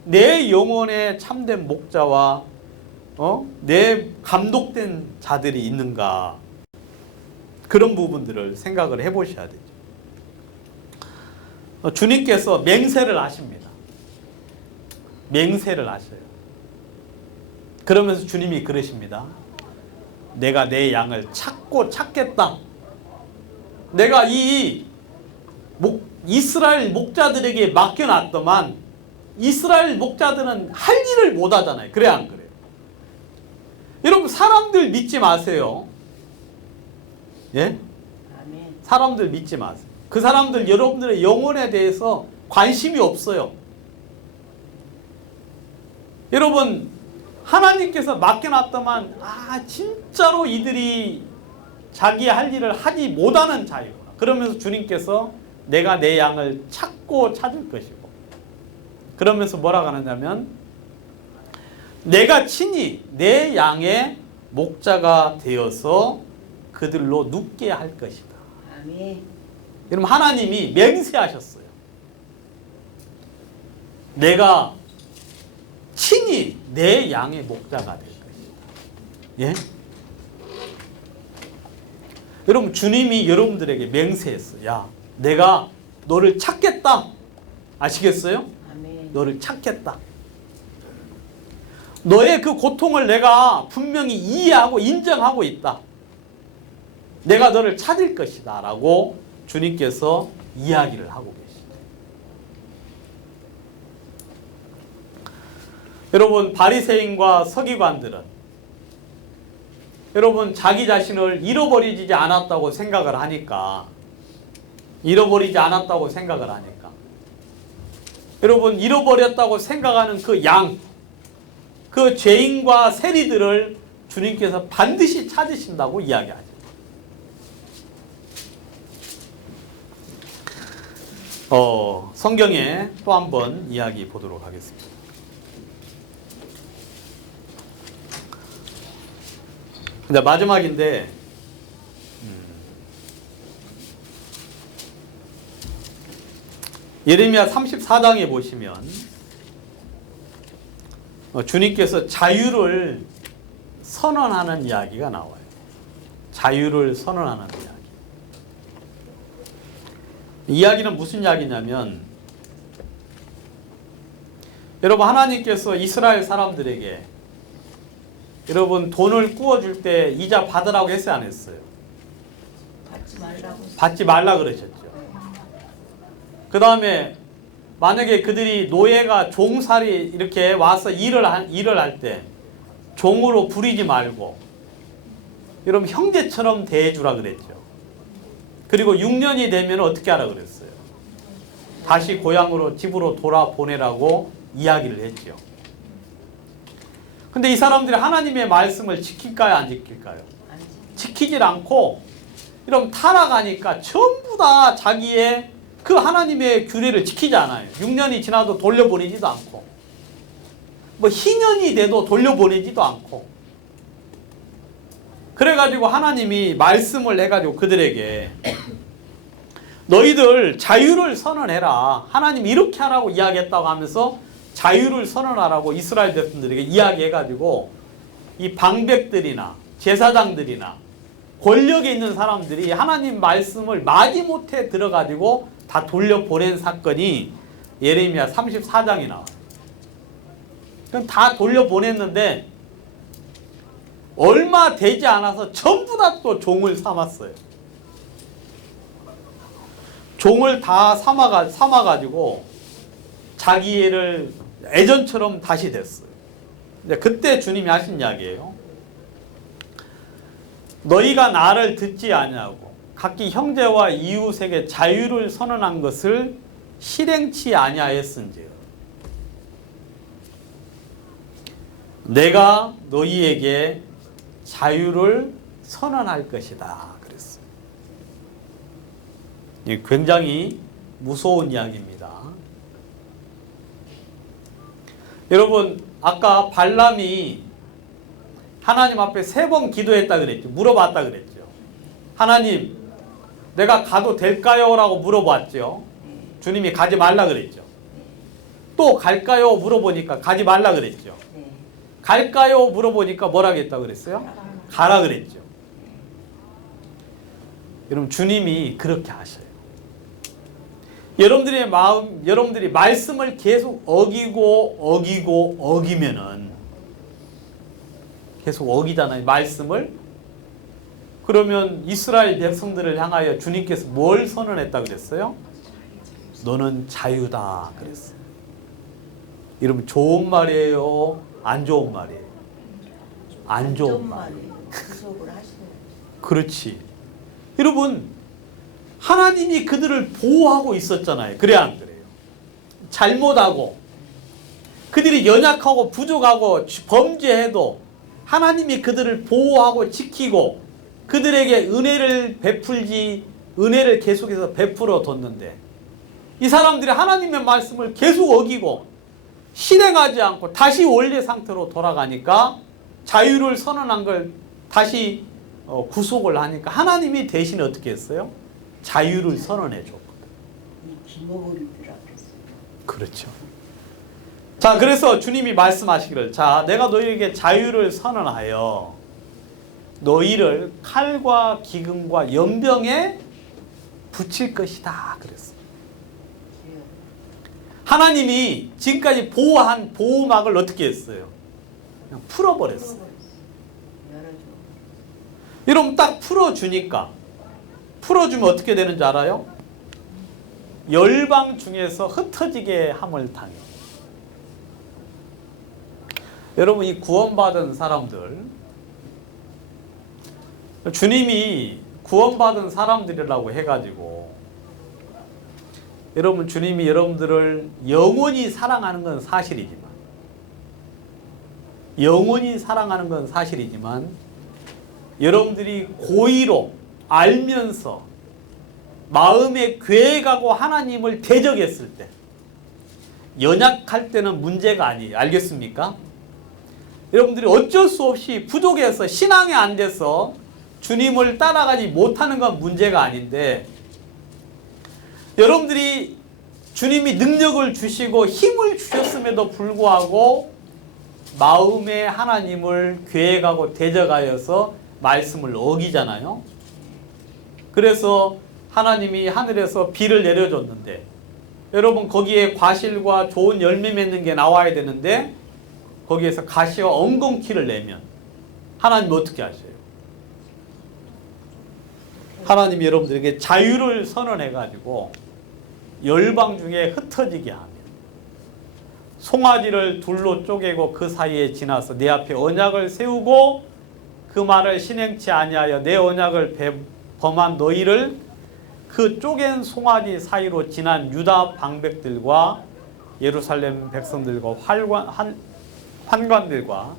내 영혼의 참된 목자와 내 감독된 자들이 있는가? 그런 부분들을 생각을 해보셔야 되죠. 주님께서 맹세를 하십니다. 맹세를 하셔요. 그러면서 주님이 그러십니다. 내가 내 양을 찾겠다. 내가 이스라엘 목자들에게 맡겨놨더만 이스라엘 목자들은 할 일을 못 하잖아요. 그래 안 그래요? 여러분, 사람들 믿지 마세요. 예? 아멘. 사람들 믿지 마세요. 그 사람들 여러분들의 영혼에 대해서 관심이 없어요. 여러분, 하나님께서 맡겨놨더만 진짜로 이들이 자기 할 일을 하지 못하는 자이구나. 그러면서 주님께서 내가 내 양을 찾을 것이고, 그러면서 뭐라고 하느냐면 내가 친히 내 양의 목자가 되어서 그들로 눕게 할 것이다. 아멘. 여러분, 하나님이 맹세하셨어요. 내가 친히 내 양의 목자가 될 것이다. 예? 여러분, 주님이 여러분들에게 맹세했어요. 야, 내가 너를 찾겠다. 아시겠어요? 아멘. 너를 찾겠다. 너의 그 고통을 내가 분명히 이해하고 인정하고 있다. 내가 너를 찾을 것이다 라고 주님께서 이야기를 하고 계십니다. 여러분, 바리새인과 서기관들은 여러분 자기 자신을 잃어버리지 않았다고 생각을 하니까 여러분, 잃어버렸다고 생각하는 그 양, 그 죄인과 세리들을 주님께서 반드시 찾으신다고 이야기하죠. 성경에 또 한 번 이야기 보도록 하겠습니다. 이제 마지막인데, 예레미야 34장에 보시면 주님께서 자유를 선언하는 이야기가 나와요. 자유를 선언하는 이야기. 이야기는 무슨 이야기냐면, 여러분, 하나님께서 이스라엘 사람들에게 여러분 돈을 구워줄 때 이자 받으라고 했어요, 안 했어요? 받지 말라 그러셨죠. 그 다음에 만약에 그들이 노예가 종살이 이렇게 와서 일을 할 때 종으로 부리지 말고 여러분 형제처럼 대해주라 그랬죠. 그리고 6년이 되면 어떻게 하라 그랬어요? 다시 고향으로 집으로 돌아보내라고 이야기를 했죠. 근데 이 사람들이 하나님의 말씀을 지킬까요, 안 지킬까요? 지키질 않고 이러면 타락하니까 전부 다 자기의 그 하나님의 규례를 지키지 않아요. 6년이 지나도 돌려보내지도 않고, 뭐 희년이 돼도 돌려보내지도 않고, 그래가지고 하나님이 말씀을 해가지고 그들에게 너희들 자유를 선언해라. 하나님 이렇게 하라고 이야기했다고 하면서 자유를 선언하라고 이스라엘 백성들에게 이야기해가지고 이 방백들이나 제사장들이나 권력에 있는 사람들이 하나님 말씀을 마지못해 들어가지고 다 돌려보낸 사건이 예레미야 34장에 나와요. 그럼 다 돌려보냈는데 얼마 되지 않아서 전부 다 또 종을 삼았어요. 종을 다 삼아가지고 자기 애를 애전처럼 다시 됐어요. 근데 그때 주님이 하신 이야기예요. 너희가 나를 듣지 아니하고 각기 형제와 이웃에게 자유를 선언한 것을 실행치 아니하였은지요. 내가 너희에게 자유를 선언할 것이다 그랬어요. 이게 굉장히 무서운 이야기입니다. 여러분, 아까 발람이 하나님 앞에 3번 기도했다 그랬죠. 물어봤다 그랬죠. 하나님, 내가 가도 될까요? 라고 물어봤죠. 주님이 가지 말라 그랬죠. 또 갈까요? 물어보니까 가지 말라 그랬죠. 갈까요? 물어보니까 뭐라겠다 그랬어요? 가라 그랬죠. 여러분, 주님이 그렇게 하셔요. 여러분들의 마음, 여러분들이 말씀을 계속 어기면은 계속 어기잖아요. 말씀을. 그러면 이스라엘 백성들을 향하여 주님께서 뭘 선언했다 그랬어요? 너는 자유다 그랬어요. 여러분, 좋은 말이에요? 안 좋은 말이에요? 안 좋은 말이에요. 구속을 하시는. 그렇지. 여러분, 하나님이 그들을 보호하고 있었잖아요. 그래 안 그래요? 잘못하고 그들이 연약하고 부족하고 범죄해도 하나님이 그들을 보호하고 지키고 그들에게 은혜를 계속해서 베풀어 뒀는데 이 사람들이 하나님의 말씀을 계속 어기고 실행하지 않고 다시 원래 상태로 돌아가니까 자유를 선언한 걸 다시 구속을 하니까 하나님이 대신 어떻게 했어요? 자유를 선언해 줬거든. 이 기모리들 앞에서. 그렇죠. 자, 그래서 주님이 말씀하시기를, 자, 내가 너희에게 자유를 선언하여 너희를 칼과 기근과 연병에 붙일 것이다 그랬어요. 하나님이 지금까지 보호한 보호막을 어떻게 했어요? 그냥 풀어버렸어요. 여러분, 딱 풀어주니까, 풀어주면 어떻게 되는지 알아요? 열방 중에서 흩어지게 함을 당해요. 여러분, 이 구원받은 사람들, 주님이 구원받은 사람들이라고 해가지고 여러분, 주님이 여러분들을 영원히 사랑하는 건 사실이지만 여러분들이 고의로 알면서 마음에 괴해가고 하나님을 대적했을 때, 연약할 때는 문제가 아니에요. 알겠습니까? 여러분들이 어쩔 수 없이 부족해서 신앙이 안 돼서 주님을 따라가지 못하는 건 문제가 아닌데, 여러분들이 주님이 능력을 주시고 힘을 주셨음에도 불구하고 마음에 하나님을 괴해가고 대적하여서 말씀을 어기잖아요. 그래서 하나님이 하늘에서 비를 내려줬는데, 여러분, 거기에 과실과 좋은 열매 맺는 게 나와야 되는데 거기에서 가시와 엉겅퀴를 내면 하나님 어떻게 하셔요? 하나님이 여러분들에게 자유를 선언해가지고 열방 중에 흩어지게 하며 송아지를 둘로 쪼개고 그 사이에 지나서 내 앞에 언약을 세우고 그 말을 실행치 아니하여 내 언약을 범한 너희를 그 쪼갠 송아지 사이로 지난 유다 방백들과 예루살렘 백성들과 환관들과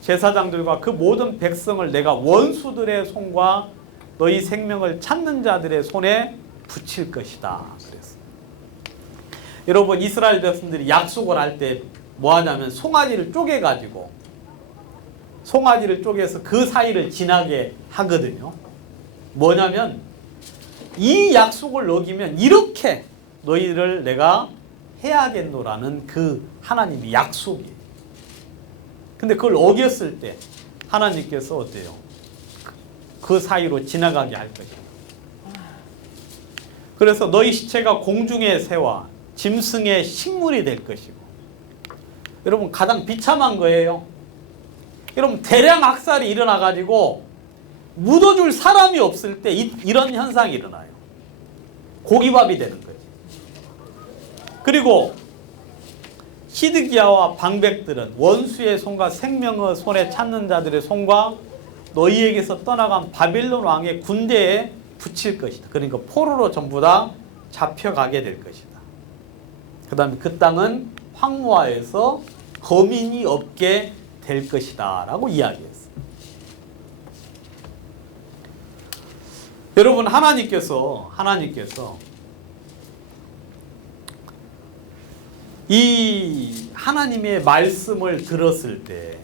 제사장들과 그 모든 백성을 내가 원수들의 손과 너희 생명을 찾는 자들의 손에 붙일 것이다 그랬어요. 여러분, 이스라엘 백성들이 약속을 할 때 뭐 하냐면 송아지를 쪼개가지고 송아지를 쪼개서 그 사이를 지나게 하거든요. 뭐냐면 이 약속을 어기면 이렇게 너희를 내가 해야겠노라는 그 하나님의 약속이에요. 근데 그걸 어겼을 때 하나님께서 어때요? 그 사이로 지나가게 할 것이다. 그래서 너희 시체가 공중의 새와 짐승의 식물이 될 것이고, 여러분 가장 비참한 거예요. 여러분 대량 학살이 일어나가지고 묻어줄 사람이 없을 때 이런 현상이 일어나요. 고기밥이 되는 거예요. 그리고 시드기야와 방백들은 원수의 손과 생명의 손에 찾는 자들의 손과 너희에게서 떠나간 바빌론 왕의 군대에 붙일 것이다. 그러니까 포로로 전부 다 잡혀가게 될 것이다. 그 다음에 그 땅은 황무하여서 거민이 없게 될 것이다 라고 이야기했어요. 여러분 하나님께서 이 하나님의 말씀을 들었을 때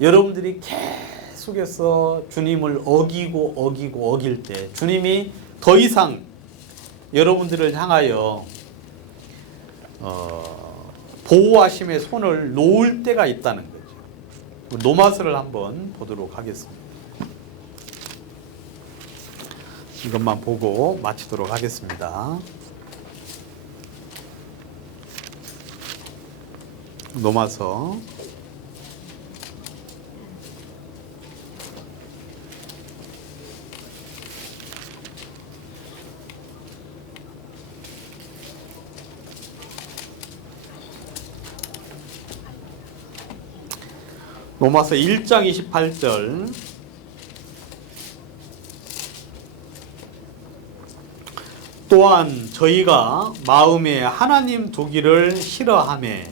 여러분들이 계속해서 주님을 어길 때 주님이 더 이상 여러분들을 향하여 보호하심의 손을 놓을 때가 있다는 거죠. 노마스를 한번 보도록 하겠습니다. 이것만 보고 마치도록 하겠습니다. 노마서 로마서 1장 28절 또한 저희가 마음에 하나님 두기를 싫어하매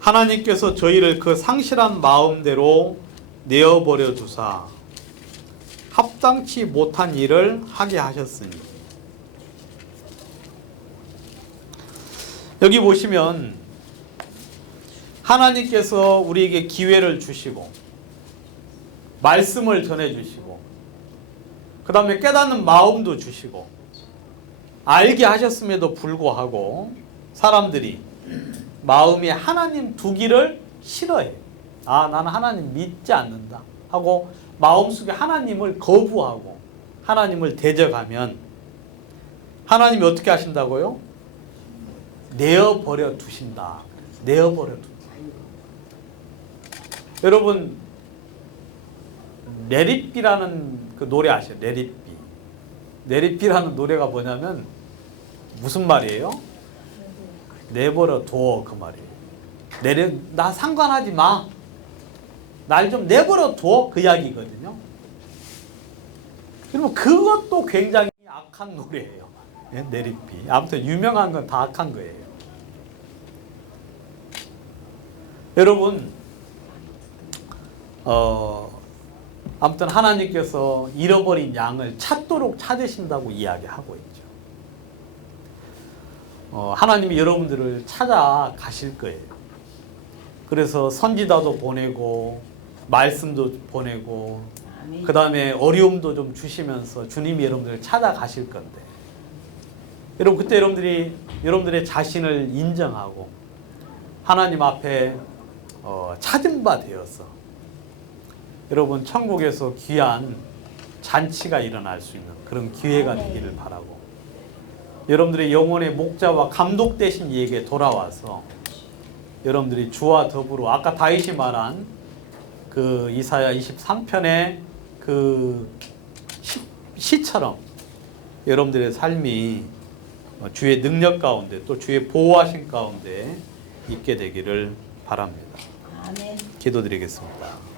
하나님께서 저희를 그 상실한 마음대로 내어버려 두사 합당치 못한 일을 하게 하셨으니. 여기 보시면 하나님께서 우리에게 기회를 주시고 말씀을 전해주시고 그 다음에 깨닫는 마음도 주시고 알게 하셨음에도 불구하고 사람들이 마음에 하나님 두기를 싫어해요. 아, 나는 하나님 믿지 않는다 하고 마음속에 하나님을 거부하고 하나님을 대적하면 하나님이 어떻게 하신다고요? 내어버려 두신다. 내어버려 두신다. 여러분 레릿비라는 그 노래 아시죠? 레릿비. 레릿비라는 노래가 뭐냐면 무슨 말이에요? 내버려 둬 그 말이에요. 나 상관하지 마. 날 좀 내버려 둬 그 이야기거든요. 그러면 그것도 굉장히 악한 노래예요. 네? 레릿비. 아무튼 유명한 건 다 악한 거예요. 여러분 아무튼 하나님께서 잃어버린 양을 찾도록 찾으신다고 이야기하고 있죠. 하나님이 여러분들을 찾아가실 거예요. 그래서 선지자도 보내고 말씀도 보내고 그 다음에 어려움도 좀 주시면서 주님이 여러분들을 찾아가실 건데 여러분 그때 여러분들이 여러분들의 자신을 인정하고 하나님 앞에 찾은 바 되어서 여러분 천국에서 귀한 잔치가 일어날 수 있는 그런 기회가 되기를 바라고 여러분들의 영혼의 목자와 감독 되신 이에게 돌아와서 여러분들이 주와 더불어 아까 다윗이 말한 그 이사야 23편의 그 시처럼 여러분들의 삶이 주의 능력 가운데 또 주의 보호하신 가운데 있게 되기를 바랍니다. 아멘. 기도드리겠습니다.